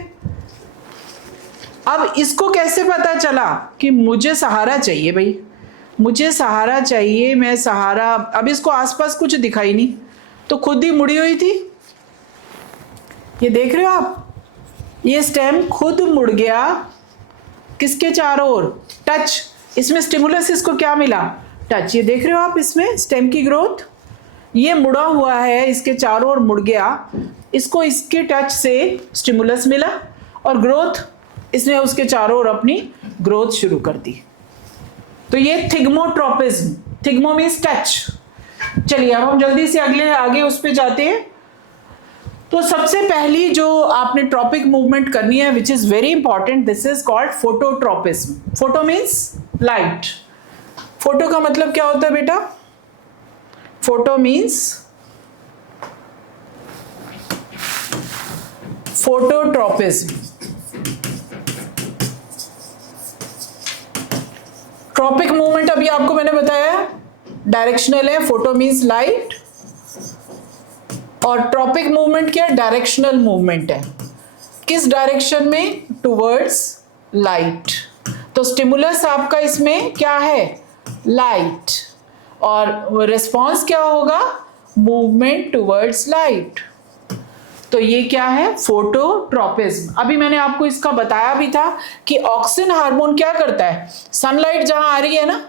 अब इसको कैसे पता चला कि मुझे सहारा चाहिए, भाई मुझे सहारा चाहिए, मैं सहारा, अब इसको आसपास कुछ दिखाई नहीं तो खुद ही मुड़ी हुई थी। ये देख रहे हो आप, ये स्टेम खुद मुड़ गया, किसके चारों ओर, टच, इसमें स्टिमुलस इसको क्या मिला, टच। ये देख रहे हो आप, इसमें स्टेम की ग्रोथ, ये मुड़ा हुआ है, इसके चारों ओर मुड़ गया, इसको इसके टच से स्टिमुलस मिला, और ग्रोथ, इसने उसके चारों ओर अपनी ग्रोथ शुरू कर दी। तो ये थिग्मोट्रोपिज्म, थिग्मो मीन्स टच। चलिए अब हम जल्दी से आगे उस पे जाते हैं। तो सबसे पहली जो आपने ट्रॉपिक मूवमेंट करनी है, which is very important, this is called phototropism. Photo means light. Photo का मतलब क्या होता है बेटा, photo means phototropism. Tropic movement अभी आपको मैंने बताया डायरेक्शनल है, फोटो मीन्स लाइट, और ट्रॉपिक मूवमेंट क्या है, डायरेक्शनल मूवमेंट है। किस डायरेक्शन में, टुवर्ड्स लाइट। तो स्टिमुलस आपका इसमें क्या है, लाइट, और रिस्पॉन्स क्या होगा, मूवमेंट टुवर्ड्स लाइट। तो ये क्या है, फोटोट्रोपिज्म। अभी मैंने आपको इसका बताया भी था कि ऑक्सिन हार्मोन क्या करता है, सनलाइट जहां आ रही है ना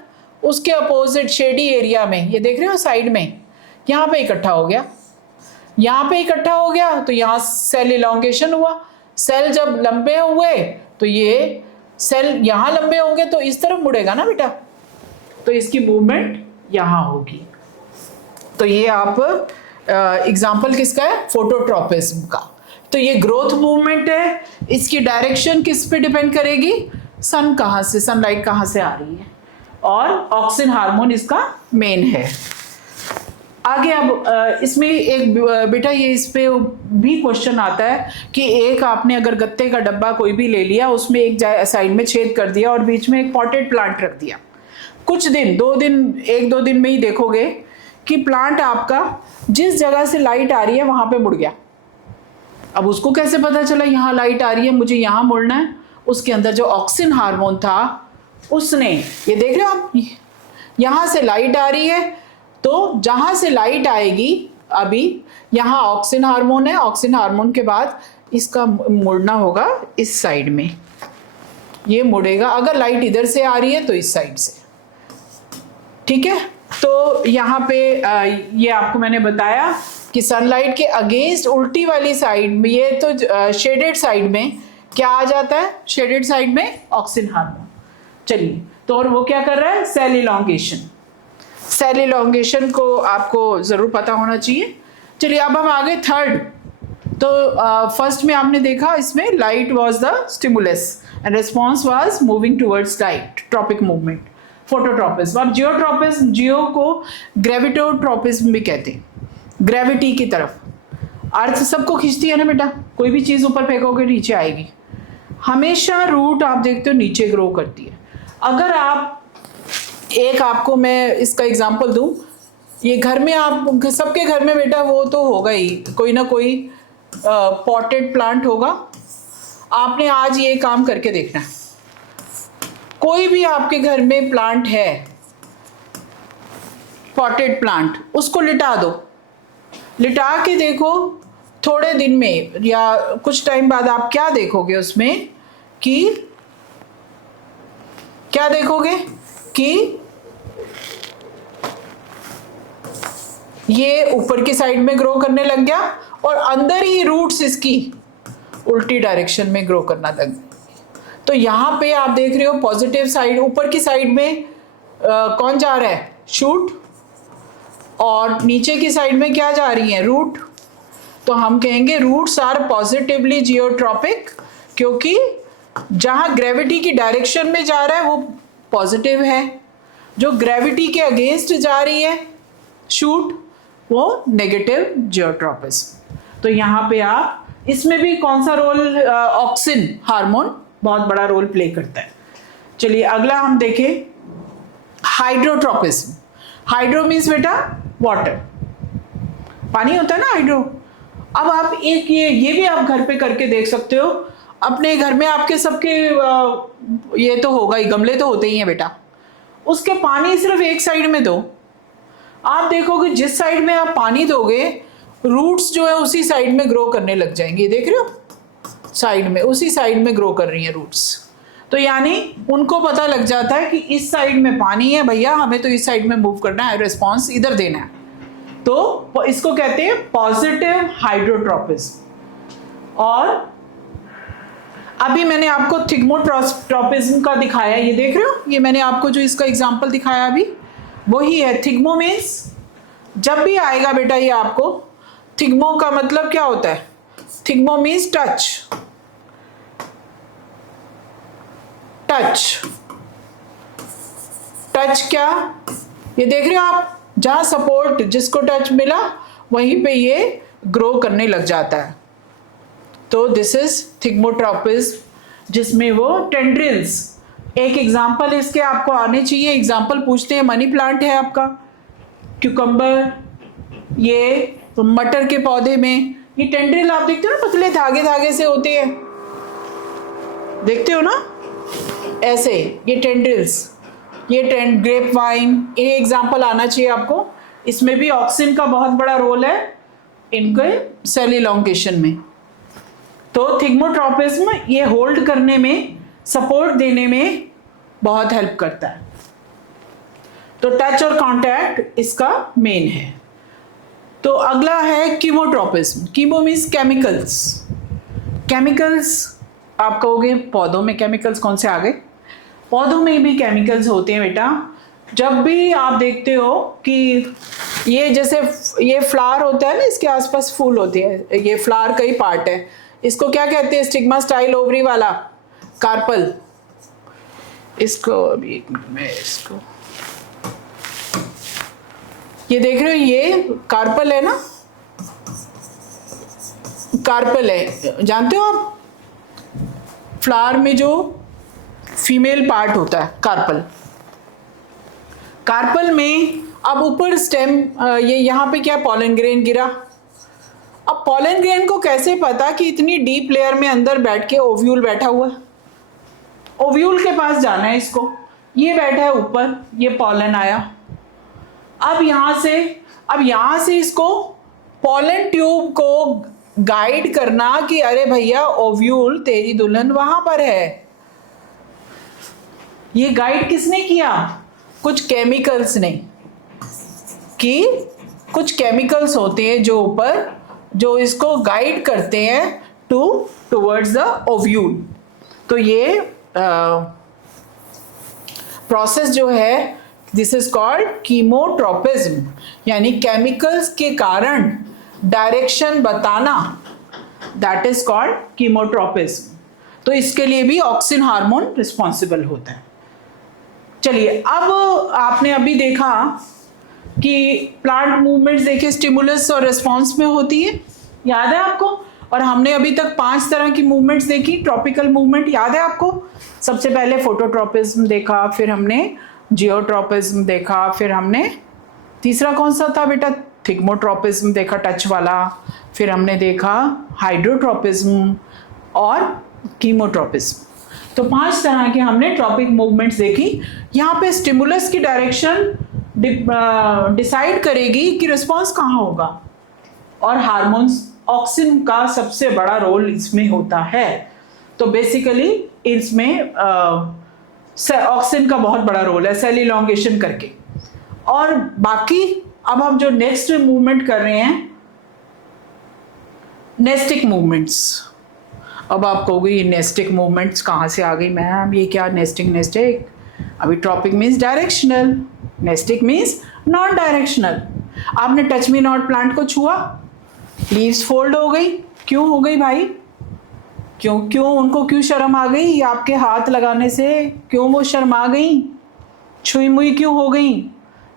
उसके अपोजिट शेडी एरिया में, ये देख रहे हो साइड में, यहाँ पे इकट्ठा हो गया, यहाँ पे इकट्ठा हो गया, तो यहाँ सेल इलोंगेशन हुआ। सेल जब लंबे हुए तो ये सेल यहाँ लंबे होंगे तो इस तरफ मुड़ेगा ना बेटा, तो इसकी मूवमेंट यहाँ होगी। तो ये आप एग्जाम्पल किसका है, फोटोट्रोपिज्म का। तो ये ग्रोथ मूवमेंट है, इसकी डायरेक्शन किस पे डिपेंड करेगी, सन कहाँ से, सनलाइट कहाँ से आ रही है, और ऑक्सिन हार्मोन इसका मेन है। आगे अब इसमें एक बेटा ये इस पे भी क्वेश्चन आता है कि एक आपने अगर गत्ते का डब्बा कोई भी ले लिया, उसमें एक साइड में छेद कर दिया और बीच में एक पॉटेड प्लांट रख दिया, कुछ दिन, 2 दिन, 1-2 दिन में ही देखोगे कि प्लांट आपका जिस जगह से लाइट आ रही है वहां पे मुड़ गया। अब उसको कैसे पता चला यहाँ लाइट आ रही है, मुझे यहाँ मुड़ना है, उसके अंदर जो ऑक्सिन हार्मोन था उसने, ये देख रहे हो आप, यहाँ से लाइट आ रही है, तो जहां से लाइट आएगी अभी यहाँ ऑक्सिन हार्मोन है, ऑक्सिन हार्मोन के बाद इसका मुड़ना होगा इस साइड में, ये मुड़ेगा, अगर लाइट इधर से आ रही है तो इस साइड से, ठीक है। तो यहाँ पे ये आपको मैंने बताया कि सनलाइट के अगेंस्ट उल्टी वाली साइड में, ये तो शेडेड साइड में क्या आ जाता है, शेडेड साइड में ऑक्सिन हार्मोन। चलिए, तो और वो क्या कर रहा है, सेल इलोंगेशन। सेल इलोंगेशन को आपको जरूर पता होना चाहिए। चलिए अब हम आगे थर्ड। तो फर्स्ट में आपने देखा इसमें light was the stimulus and response was moving towards light, tropic movement, phototropism. अब जियोट्रोपिज्म, जियो को ग्रेविटोट्रोपिज्म भी कहते हैं, ग्रेविटी की तरफ, अर्थ सबको खींचती है ना बेटा, कोई भी चीज ऊपर फेंकोगे नीचे आएगी, हमेशा रूट आप देखते हो नीचे ग्रो करती है। अगर आप एक, आपको मैं इसका एग्जांपल दूं, ये घर में आप सबके घर में बेटा वो तो होगा ही, कोई ना कोई पॉटेड प्लांट होगा। आपने आज ये काम करके देखना, कोई भी आपके घर में प्लांट है पॉटेड प्लांट, उसको लिटा दो, लिटा के देखो, थोड़े दिन में या कुछ टाइम बाद आप क्या देखोगे उसमें, कि क्या देखोगे कि ये ऊपर की साइड में ग्रो करने लग गया और अंदर ही रूट्स इसकी उल्टी डायरेक्शन में ग्रो करना लग गए। तो यहाँ पे आप देख रहे हो पॉजिटिव साइड, ऊपर की साइड में कौन जा रहा है, शूट, और नीचे की साइड में क्या जा रही है, रूट। तो हम कहेंगे रूट्स आर पॉजिटिवली जियोट्रॉपिक, क्योंकि जहां ग्रेविटी की डायरेक्शन में जा रहा है वो पॉजिटिव है, जो ग्रेविटी के अगेंस्ट जा रही है शूट, वो नेगेटिव जियोट्रॉपिज्म। तो यहाँ पे आप, इसमें भी कौन सा रोल, ऑक्सिन हार्मोन बहुत बड़ा रोल प्ले करता है। चलिए अगला हम देखें, हाइड्रोट्रोपिज्म। हाइड्रो मीन्स बेटा वाटर, पानी होता है ना हाइड्रो। अब आप एक ये भी आप घर पे करके देख सकते हो, अपने घर में आपके सबके ये तो होगा ही, गमले तो होते ही हैं बेटा, उसके पानी सिर्फ एक साइड में दो, आप देखोगे जिस साइड में आप पानी दोगे रूट्स जो है उसी साइड में ग्रो करने लग जाएंगे, देख रहे हो साइड में, उसी साइड में ग्रो कर रही है रूट्स। तो यानी उनको पता लग जाता है कि इस साइड में पानी है भैया, हमें तो इस साइड में मूव करना है, रिस्पॉन्स इधर देना है, तो इसको कहते हैं पॉजिटिव हाइड्रोट्रोपिज्म। और अभी मैंने आपको थिग्मोट्रोपिज्म का दिखाया, ये देख रहे हो, ये मैंने आपको जो इसका एग्जांपल दिखाया अभी वही है। थिग्मो मीन्स, जब भी आएगा बेटा ये आपको, थिग्मो का मतलब क्या होता है, थिग्मो मीन्स टच, टच, टच क्या, ये देख रहे हो आप, जहां सपोर्ट, जिसको टच मिला वहीं पे ये ग्रो करने लग जाता है। तो दिस इज थिग्मोट्रोपिज्म, जिसमें वो टेंड्रिल्स, एक एग्जांपल इसके आपको आने चाहिए, एग्जांपल पूछते हैं, मनी प्लांट है आपका, क्यूकम्बर, ये मटर के पौधे में ये टेंड्रिल आप देखते हो ना, पतले धागे धागे से होते हैं, देखते हो ना ऐसे, ये टेंड्रिल्स, ये ग्रेप वाइन, ये एग्जांपल आना चाहिए आपको। इसमें भी ऑक्सिन का बहुत बड़ा रोल है, इनके सेल इलोंगेशन में। तो थिग्मोट्रोपिज्म ये होल्ड करने में, सपोर्ट देने में बहुत हेल्प करता है। तो टच और कांटेक्ट इसका मेन है। तो अगला है chemotropism. Chemo means chemicals. Chemicals आप कहोगे पौधों में केमिकल्स कौन से आ गए? पौधों में भी केमिकल्स होते हैं बेटा। जब भी आप देखते हो कि ये जैसे ये फ्लावर होता है ना, इसके आसपास फूल होते हैं, ये फ्लावर का ही पार्ट है। इसको क्या कहते हैं? स्टिग्मा स्टाइल ओवरी वाला कार्पल। इसको अभी एक मिनट में इसको, ये देख रहे हो, ये कार्पल है ना, कार्पल है, जानते हो आप? फ्लावर में जो फीमेल पार्ट होता है कार्पल। कार्पल में अब ऊपर स्टेम, ये यहाँ पे क्या पॉलन ग्रेन गिरा। अब पॉलन ग्रेन को कैसे पता कि इतनी डीप लेयर में अंदर बैठ के ओव्यूल बैठा हुआ है? ओव्यूल के पास जाना है इसको, ये बैठा है ऊपर, ये पॉलन आया। अब यहाँ से इसको पॉलन ट्यूब को गाइड करना कि अरे भैया ओव्यूल तेरी दुल्हन वहां पर है। ये गाइड किसने किया? कुछ केमिकल्स ने, कि कुछ केमिकल्स होते हैं जो ऊपर, जो इसको गाइड करते हैं टूवर्ड्स द ओव्यूल। तो ये प्रोसेस जो है, दिस इज कॉल्ड कीमोट्रोपिज्म, यानी केमिकल्स के कारण डायरेक्शन बताना, दैट इज कॉल्ड कीमोट्रोपिज्म। तो इसके लिए भी ऑक्सिन हार्मोन रिस्पॉन्सिबल होता है। चलिए, अब आपने अभी देखा कि प्लांट मूवमेंट्स देखे स्टिमुलस और रिस्पॉन्स में होती है, याद है आपको? और हमने अभी तक 5 तरह की मूवमेंट्स देखी। ट्रॉपिकल मूवमेंट याद है आपको? सबसे पहले फोटोट्रोपिज्म देखा, फिर हमने जियोट्रोपिज्म देखा, फिर हमने तीसरा कौन सा था बेटा? थिग्मोट्रोपिज्म देखा, टच वाला। फिर हमने देखा हाइड्रोट्रोपिज्म और कीमोट्रोपिज्म। तो 5 तरह के हमने ट्रॉपिक मूवमेंट्स देखी। यहाँ पे स्टिमुलस की डायरेक्शन डिसाइड करेगी कि रिस्पॉन्स कहाँ होगा, और हार्मोन्स, ऑक्सिन का सबसे बड़ा रोल इसमें होता है। तो बेसिकली इसमें ऑक्सिन का बहुत बड़ा रोल है सेल इलोंगेशन करके। और बाकी अब हम जो नेक्स्ट मूवमेंट कर रहे हैं, नेस्टिक मूवमेंट्स। अब आप कहोगे ये नेस्टिक मूवमेंट्स कहाँ से आ गई मैम, ये क्या नेस्टिक? अभी tropic means directional, nastic means non directional. आपने टच मी नॉट प्लांट को छुआ, लीव्स फोल्ड हो गई। क्यों हो गई भाई? क्यों उनको क्यों शर्म आ गई आपके हाथ लगाने से? क्यों वो शर्मा गई? छुई मुई क्यों हो गई?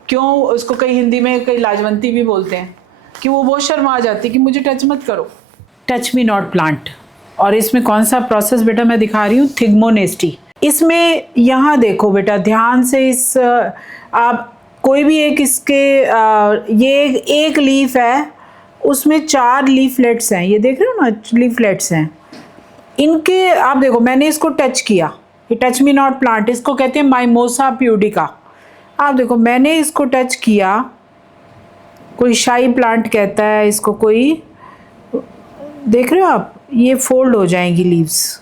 क्यों? उसको कई हिंदी में कई लाजवंती भी बोलते हैं कि वो बहुत शर्मा जाती कि मुझे टच मत करो। Touch me not plant. और इसमें कौन सा प्रोसेस बेटा मैं दिखा रही हूँ? थिग्मोनेस्टी। इसमें यहाँ देखो बेटा ध्यान से, इस आप कोई भी एक इसके ये एक लीफ है, उसमें 4 लीफलेट्स हैं, ये देख रहे हो ना, लीफलेट्स हैं इनके। आप देखो मैंने इसको टच किया, ये टच मी नॉट प्लांट, इसको कहते हैं माइमोसा प्यूडिका। आप देखो मैंने इसको टच किया, कोई शाई प्लांट कहता है इसको, कोई, देख रहे हो आप, ये फोल्ड हो जाएंगी लीव्स।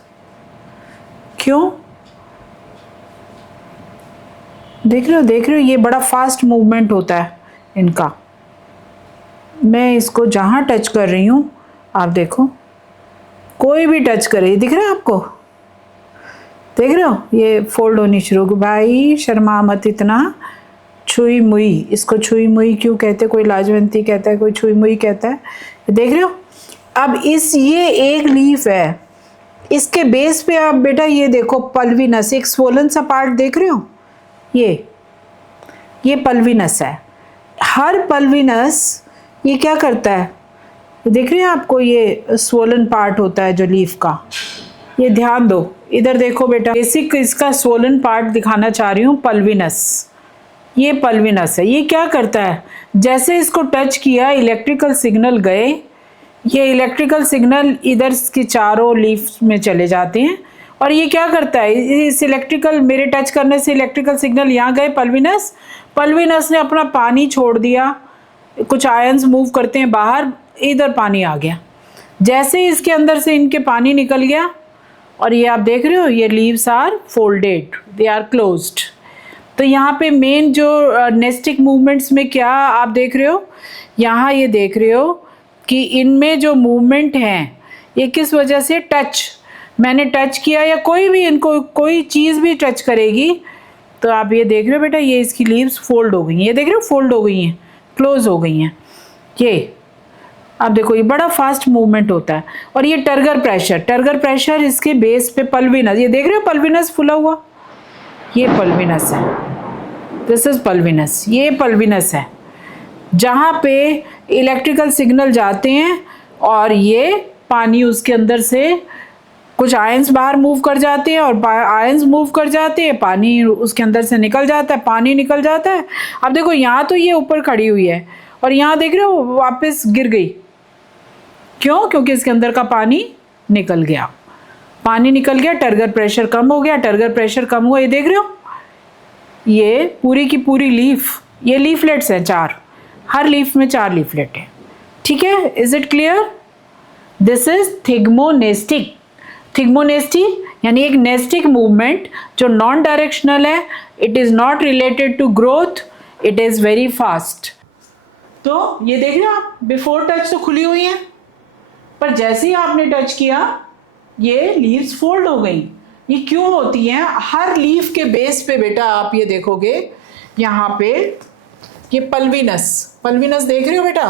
क्यों? देख रहे हो ये बड़ा फास्ट मूवमेंट होता है इनका। मैं इसको जहाँ टच कर रही हूँ, आप देखो कोई भी टच करे, दिख रहा है आपको? देख रहे हो ये फोल्ड होनी शुरू। भाई शर्मा मत इतना, छुई मुई, इसको छुई मुई क्यों कहते? कोई लाजवंती कहता है, कोई छुई मुई कहता है। देख रहे हो? अब ये एक लीफ है, इसके बेस पे आप बेटा ये देखो पल्विनस, एक स्वोलन सा पार्ट देख रहे हो? ये पल्विनस है। हर पल्विनस ये क्या करता है? देख रहे हैं आपको, ये स्वोलन पार्ट होता है जो लीफ का। ये ध्यान दो, इधर देखो बेटा, बेसिक इसका स्वोलन पार्ट दिखाना चाह रही हूँ, पल्विनस। ये पल्विनस है। ये क्या करता है? जैसे इसको टच किया, इलेक्ट्रिकल सिग्नल गए, ये इलेक्ट्रिकल सिग्नल इधर की चारों लीफ में चले जाते हैं, और ये क्या करता है? इस इलेक्ट्रिकल, मेरे टच करने से इलेक्ट्रिकल सिग्नल यहाँ गए पल्विनस ने अपना पानी छोड़ दिया, कुछ आयंस मूव करते हैं बाहर, इधर पानी आ गया। जैसे ही इसके अंदर से इनके पानी निकल गया, और ये आप देख रहे हो ये leaves are folded, they are closed. तो यहाँ पे मेन जो नेस्टिक मूवमेंट्स में क्या आप देख रहे हो, यहाँ ये देख रहे हो कि इनमें जो मूवमेंट हैं ये किस वजह से, टच, मैंने टच किया या कोई भी इनको कोई चीज़ भी टच करेगी तो आप ये देख रहे हो बेटा ये इसकी लीव्स फोल्ड हो गई हैं, ये देख रहे हो फोल्ड हो गई हैं, क्लोज हो गई हैं। ये आप देखो ये बड़ा फास्ट मूवमेंट होता है। और ये टर्गर प्रेशर इसके बेस पे पल्विनस, ये देख रहे हो पल्विनस फुला हुआ, ये पल्विनस है, दिस इज पल्विनस, ये पल्विनस है जहाँ पे इलेक्ट्रिकल सिग्नल जाते हैं और ये पानी उसके अंदर से कुछ आयंस बाहर मूव कर जाते हैं और आयंस मूव कर जाते हैं, पानी उसके अंदर से निकल जाता है, पानी निकल जाता है। अब देखो यहाँ तो ये ऊपर खड़ी हुई है और यहाँ देख रहे हो वापस गिर गई, क्यों? क्योंकि इसके अंदर का पानी निकल गया, पानी निकल गया, टर्गर प्रेशर कम हो गया, टर्गर प्रेशर कम हुआ, ये देख रहे हो ये पूरी की पूरी लीफ, ये लीफलेट्स हैं 4, हर लीफ में 4 लीफलेट है, ठीक है? Is it clear? This is thigmonastic. Thigmonasty यानी एक नेस्टिक मूवमेंट जो नॉन डायरेक्शनल है, it is not related to growth, it is very fast. तो ये देख रहे हो आप, बिफोर टच तो खुली हुई है, पर जैसे ही आपने टच किया ये लीव्स फोल्ड हो गई। ये क्यों होती हैं? हर लीफ के बेस पे बेटा आप ये देखोगे यहाँ पे ये पल्विनस देख रहे हो बेटा,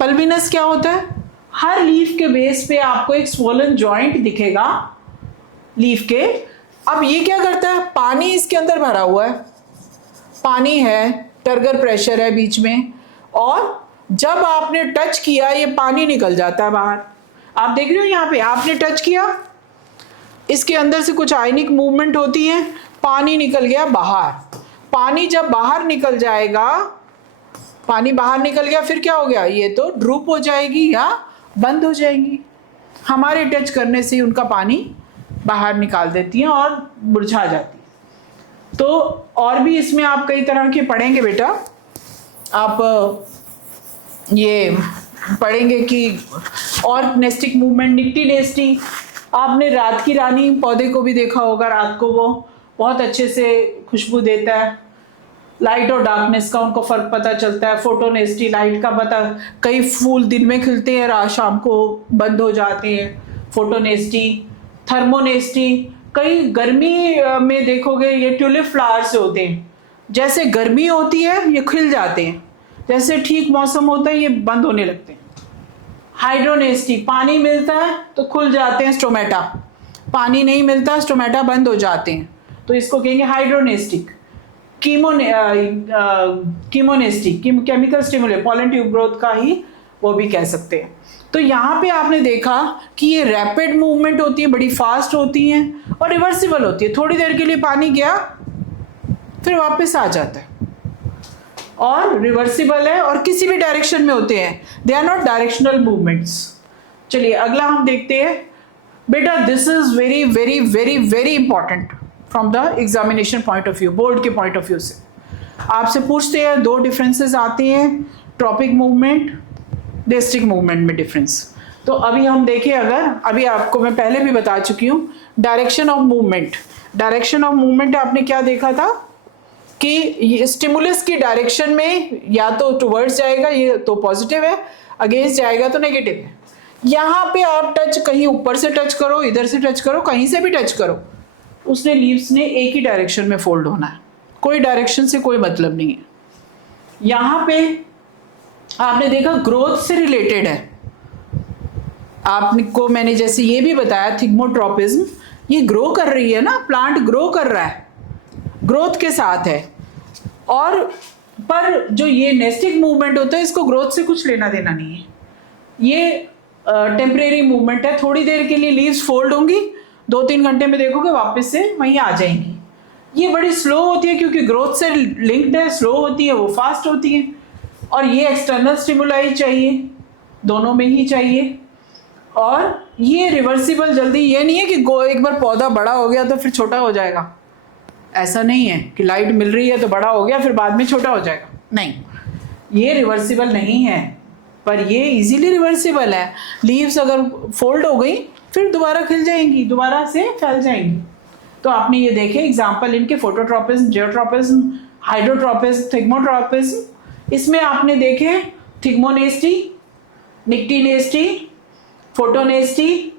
पल्विनस क्या होता है? हर लीफ के बेस पे आपको एक स्वोलन जॉइंट दिखेगा लीफ के। अब ये क्या करता है, पानी इसके अंदर भरा हुआ है, पानी है, टर्गर प्रेशर है बीच में, और जब आपने टच किया ये पानी निकल जाता है बाहर। आप देख रहे हो यहाँ पे आपने टच किया, इसके अंदर से कुछ आयनिक मूवमेंट होती है, पानी निकल गया बाहर। पानी जब बाहर निकल जाएगा, पानी बाहर निकल गया, फिर क्या हो गया, ये तो ड्रूप हो जाएगी या बंद हो जाएंगी। हमारे टच करने से उनका पानी बाहर निकाल देती हैं और मुरझा जाती है। तो और भी इसमें आप कई तरह के पढ़ेंगे बेटा, आप ये पढ़ेंगे कि और नेस्टिक मूवमेंट, निक्टीनेस्टी। आपने रात की रानी पौधे को भी देखा होगा, रात को वो बहुत अच्छे से खुशबू देता है, लाइट और डार्कनेस का उनको फर्क पता चलता है। फोटोनेस्टी, लाइट का पता, कई फूल दिन में खिलते हैं, रात शाम को बंद हो जाते हैं, फोटोनेस्टी। थर्मोनेस्टी, कई गर्मी में देखोगे ये ट्यूलिप फ्लावर्स होते हैं, जैसे गर्मी होती है ये खिल जाते हैं, जैसे ठीक मौसम होता है ये बंद होने लगते हैं। हाइड्रोनेस्टी, पानी मिलता है तो खुल जाते हैं स्टोमेटा, पानी नहीं मिलता स्टोमेटा बंद हो जाते हैं, तो इसको कहेंगे hydronastic. Chemonastic, chemical stimulate, pollen tube growth का ही वो भी कह सकते हैं। तो यहाँ पे आपने देखा कि ये रैपिड मूवमेंट होती है, बड़ी फास्ट होती हैं और रिवर्सिबल होती है। थोड़ी देर के लिए पानी गया फिर वापस आ जाता है, और रिवर्सिबल है और किसी भी डायरेक्शन में होते हैं, they are not directional movements. चलिए अगला हम देखते हैं बेटा, this is very very very very important from the examination point of view, board के पॉइंट ऑफ व्यू से आपसे पूछते हैं, 2 डिफरेंसेस आते हैं, ट्रॉपिक मूवमेंट, नेस्टिक मूवमेंट में डिफरेंस। तो अभी हम देखें, अगर अभी आपको मैं पहले भी बता चुकी हूँ direction of movement. Direction of movement आपने क्या देखा था कि स्टिमुलस की डायरेक्शन में या तो टुवर्ड्स जाएगा, ये तो पॉजिटिव है, अगेंस्ट जाएगा तो नेगेटिव है। यहाँ पे आप टच कहीं ऊपर से टच करो, इधर से टच करो, कहीं से भी टच करो, उसने लीव्स ने एक ही डायरेक्शन में फोल्ड होना है, कोई डायरेक्शन से कोई मतलब नहीं है। यहाँ पे आपने देखा ग्रोथ से रिलेटेड है, आपको मैंने जैसे ये भी बताया थिग्मोट्रोपिज्म, ये ग्रो कर रही है ना, प्लांट ग्रो कर रहा है, ग्रोथ के साथ है। और पर जो ये नेस्टिक मूवमेंट होता है इसको ग्रोथ से कुछ लेना देना नहीं है, ये टेम्परेरी मूवमेंट है, थोड़ी देर के लिए लीव्स फोल्ड होंगी, 2-3 घंटे में देखोगे वापस से वहीं आ जाएंगी। ये बड़ी स्लो होती है क्योंकि ग्रोथ से लिंक्ड है, स्लो होती है, वो फास्ट होती है। और ये एक्सटर्नल स्टिमुलाई चाहिए, दोनों में ही चाहिए। और ये रिवर्सिबल जल्दी, ये नहीं है कि एक बार पौधा बड़ा हो गया तो फिर छोटा हो जाएगा, ऐसा नहीं है कि लाइट मिल रही है तो बड़ा हो गया फिर बाद में छोटा हो जाएगा, नहीं, ये रिवर्सिबल नहीं है। पर ये इजीली रिवर्सिबल है। लीव्स अगर फोल्ड हो गई फिर दोबारा खिल जाएंगी, दोबारा से फैल जाएंगी। तो आपने ये देखे एग्जाम्पल इनके, फोटोट्रोपिज्म, जियोट्रोपिज्म, हाइड्रोट्रोपिज्म, थिग्मोट्रोपिज्म। इसमें आपने देखे थिग्मोनेस्टी, निक्टीनेस्टी, फोटोनेस्टी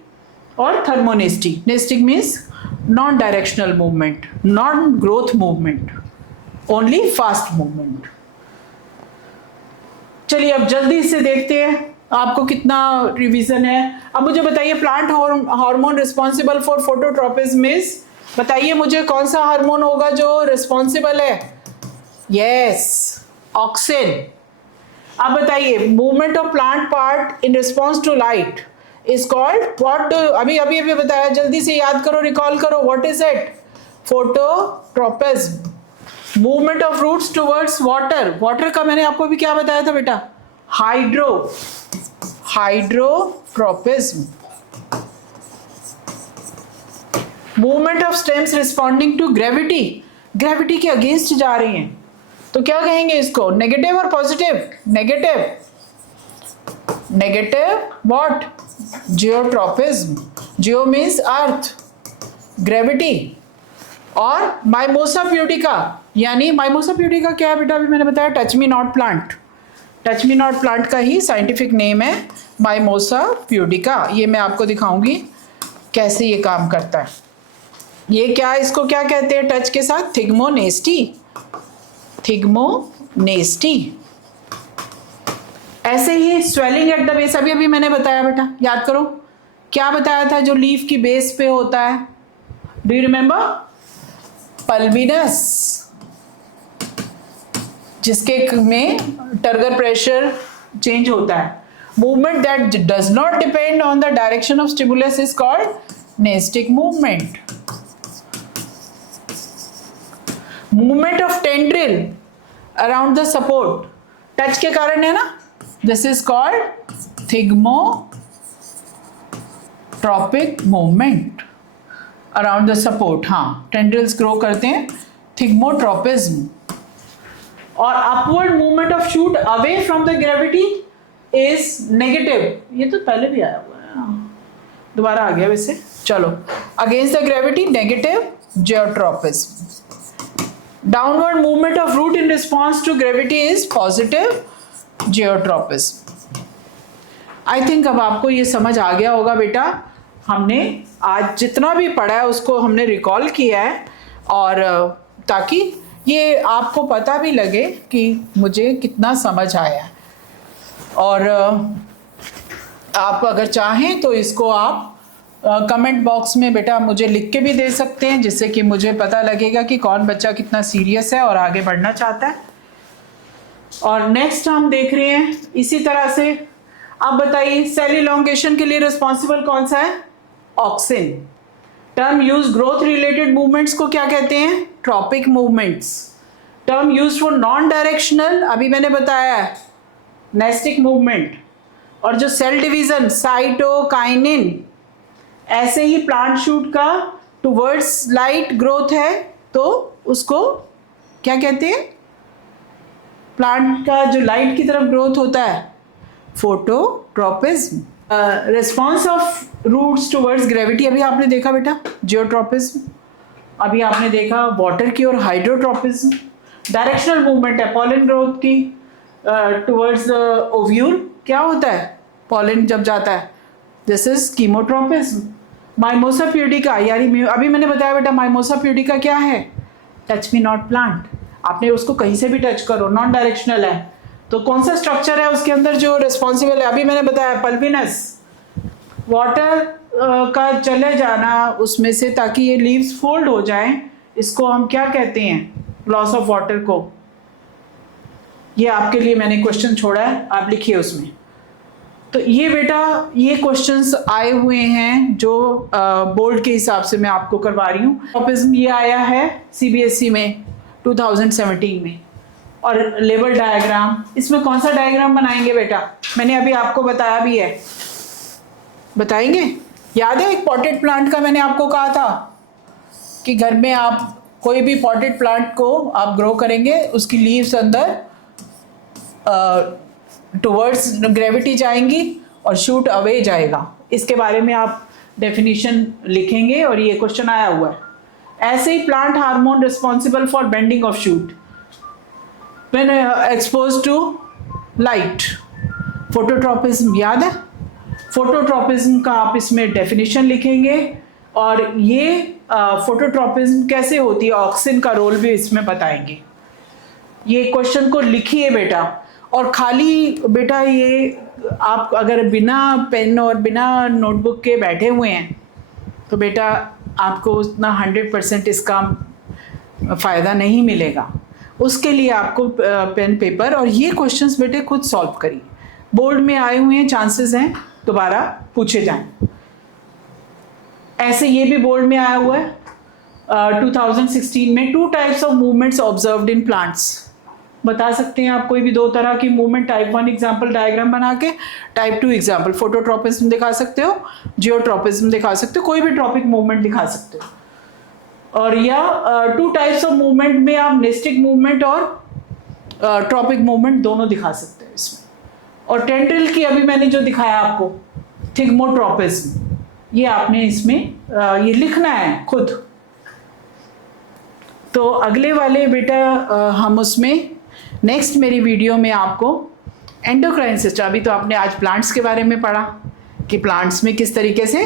और थर्मोनेस्टी। Nastic means non directional movement, non growth movement, only fast movement. चलिए अब जल्दी से देखते हैं आपको कितना रिवीजन है। अब मुझे बताइए plant hormone responsible for phototropism is, बताइए मुझे कौन सा हार्मोन होगा जो रिस्पॉन्सिबल है? Yes, auxin. अब बताइए movement of plant part in response to light is called what? अभी अभी अभी बताया, जल्दी से याद करो, रिकॉल करो, what is it? Phototropism. Movement of roots towards water, water का मैंने आपको भी क्या बताया था बेटा? Hydrotropism. Movement of stems responding to gravity, gravity के अगेंस्ट जा रही हैं, तो क्या कहेंगे इसको? नेगेटिव और positive? Negative. Negative what? Geotropism. Geo means earth, gravity. और माइमोसा प्यूडिका, यानी माइमोसा प्यूडिका क्या है बेटा? अभी मैंने बताया touch me not plant, touch me not plant का ही साइंटिफिक नेम है माइमोसा प्यूडिका। ये मैं आपको दिखाऊंगी कैसे ये काम करता है। ये क्या, इसको क्या कहते हैं टच के साथ? Thigmonasty, thigmonasty. ऐसे ही स्वेलिंग एट द बेस, अभी अभी मैंने बताया बेटा, याद करो क्या बताया था जो लीफ की बेस पे होता है? Do you remember? पल्विनस, जिसके में टर्गर प्रेशर चेंज होता है। Movement that does not depend on the direction of stimulus is called nastic movement. Movement of tendril around the support, touch के कारण है ना, this is called thigmotropic movement around the support. हाँ, tendrils grow करते हैं, thigmotropism. और upward movement of shoot away from the gravity is negative. ये तो पहले भी आया हुआ है, दोबारा आ गया वैसे। चलो, against the gravity negative, geotropism. Downward movement of root in response to gravity is positive, geotropism. I think अब आपको ये समझ आ गया होगा बेटा। हमने आज जितना भी पढ़ा है उसको हमने रिकॉल किया है, और ताकि ये आपको पता भी लगे कि मुझे कितना समझ आया है। और आप अगर चाहें तो इसको आप कमेंट बॉक्स में बेटा मुझे लिख के भी दे सकते हैं, जिससे कि मुझे पता लगेगा कि कौन बच्चा कितना सीरियस है और आगे बढ़ना चाहता है। और नेक्स्ट हम देख रहे हैं इसी तरह से। अब बताइए सेल इलोंगेशन के लिए रिस्पॉन्सिबल कौन सा है? Auxin. Term use growth related movements को क्या कहते हैं? Tropic movements. Term use for non directional, अभी मैंने बताया है, नेस्टिक मूवमेंट। और जो सेल डिवीजन, साइटोकाइनिन। ऐसे ही प्लांट शूट का टुवर्ड्स लाइट ग्रोथ है तो उसको क्या कहते हैं? प्लांट का जो लाइट की तरफ ग्रोथ होता है, phototropism. Response of roots towards gravity अभी आपने देखा बेटा, जियोट्रोपिज्म। अभी आपने देखा वाटर की और हाइड्रोट्रोपिज्म। डायरेक्शनल मूवमेंट है पॉलन ग्रोथ की टुवर्ड्स द ओव्यूल, क्या होता है पॉलन जब जाता है? This is chemotropism. Mimosa pudica, यानी अभी मैंने बताया बेटा माइमोसा प्यूडिका क्या है? Touch me not plant. आपने उसको कहीं से भी टच करो, नॉन डायरेक्शनल है। तो कौन सा स्ट्रक्चर है उसके अंदर जो रिस्पॉन्सिबल है? अभी मैंने बताया पल्विनस, वाटर का चले जाना उसमें से ताकि ये लीव्स फोल्ड हो जाएं, इसको हम क्या कहते हैं? लॉस ऑफ वाटर को। ये आपके लिए मैंने क्वेश्चन छोड़ा है, आप लिखिए उसमें। तो ये बेटा ये क्वेश्चंस आए हुए हैं जो बोर्ड के हिसाब से मैं आपको करवा रही हूँ। ट्रोपिज्म ये आया है सीबीएसई में 2017 में। और लेवल डायग्राम, इसमें कौन सा डायग्राम बनाएंगे बेटा? मैंने अभी आपको बताया भी है, बताएंगे? याद है एक पॉटेड प्लांट का मैंने आपको कहा था कि घर में आप कोई भी पॉटेड प्लांट को आप ग्रो करेंगे, उसकी लीव्स अंदर टुवर्ड्स ग्रेविटी जाएंगी और शूट अवे जाएगा। इसके बारे में आप डेफिनेशन लिखेंगे और ये क्वेश्चन आया हुआ है। ऐसे ही plant hormone responsible for bending of shoot when expose to light. Phototropism याद है? फोटोट्रॉपिज्म का आप इसमें डेफिनेशन लिखेंगे और ये फोटोट्रॉपिज्म कैसे होती है, ऑक्सिन का रोल भी इसमें बताएंगे। ये क्वेश्चन को लिखिए बेटा, और खाली बेटा ये आप अगर बिना पेन और बिना नोटबुक के बैठे हुए हैं तो बेटा आपको उतना 100% इसका फ़ायदा नहीं मिलेगा। उसके लिए आपको पेन पेपर और ये क्वेश्चंस बेटे खुद सॉल्व करिए। बोर्ड में आए हुए हैं, चांसेस हैं दोबारा पूछे जाएं। ऐसे ये भी बोर्ड में आया हुआ है 2016 में, 2 types of movements observed in plants. बता सकते हैं आप कोई भी 2 तरह की मूवमेंट, टाइप 1 एग्जाम्पल डायग्राम बना के, टाइप 2 एग्जाम्पल। फोटोट्रॉपिज्म दिखा सकते हो, जियोट्रॉपिज्म दिखा सकते हो, कोई भी ट्रॉपिक मूवमेंट दिखा सकते हो। और या 2 टाइप्स ऑफ मूवमेंट में आप नेस्टिक मूवमेंट और ट्रॉपिक मूवमेंट दोनों दिखा सकते हो इसमें। और टेंड्रिल की अभी मैंने जो दिखाया आपको, थिग्मोट्रॉपिज्म, ये आपने इसमें ये लिखना है खुद। तो अगले वाले बेटा हम उसमें नेक्स्ट मेरी वीडियो में आपको एंडोक्राइन सिस्टम, अभी तो आपने आज प्लांट्स के बारे में पढ़ा कि प्लांट्स में किस तरीके से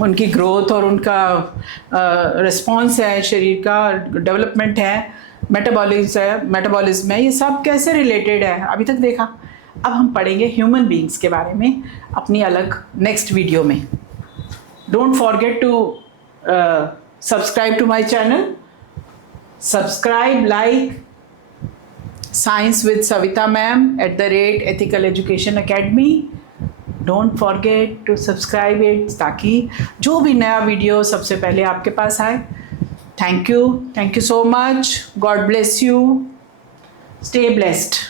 उनकी ग्रोथ और उनका रिस्पॉन्स है, शरीर का डेवलपमेंट है, मेटाबॉलिज्म है, ये सब कैसे रिलेटेड है अभी तक देखा। अब हम पढ़ेंगे ह्यूमन बीइंग्स के बारे में अपनी अलग नेक्स्ट वीडियो में। Don't forget to subscribe to my channel, subscribe, like Science with Savita ma'am @Ethical Education Academy। Don't forget to subscribe it ताकि जो भी नया वीडियो सबसे पहले आपके पास आए। Thank you so much, God bless you, stay blessed।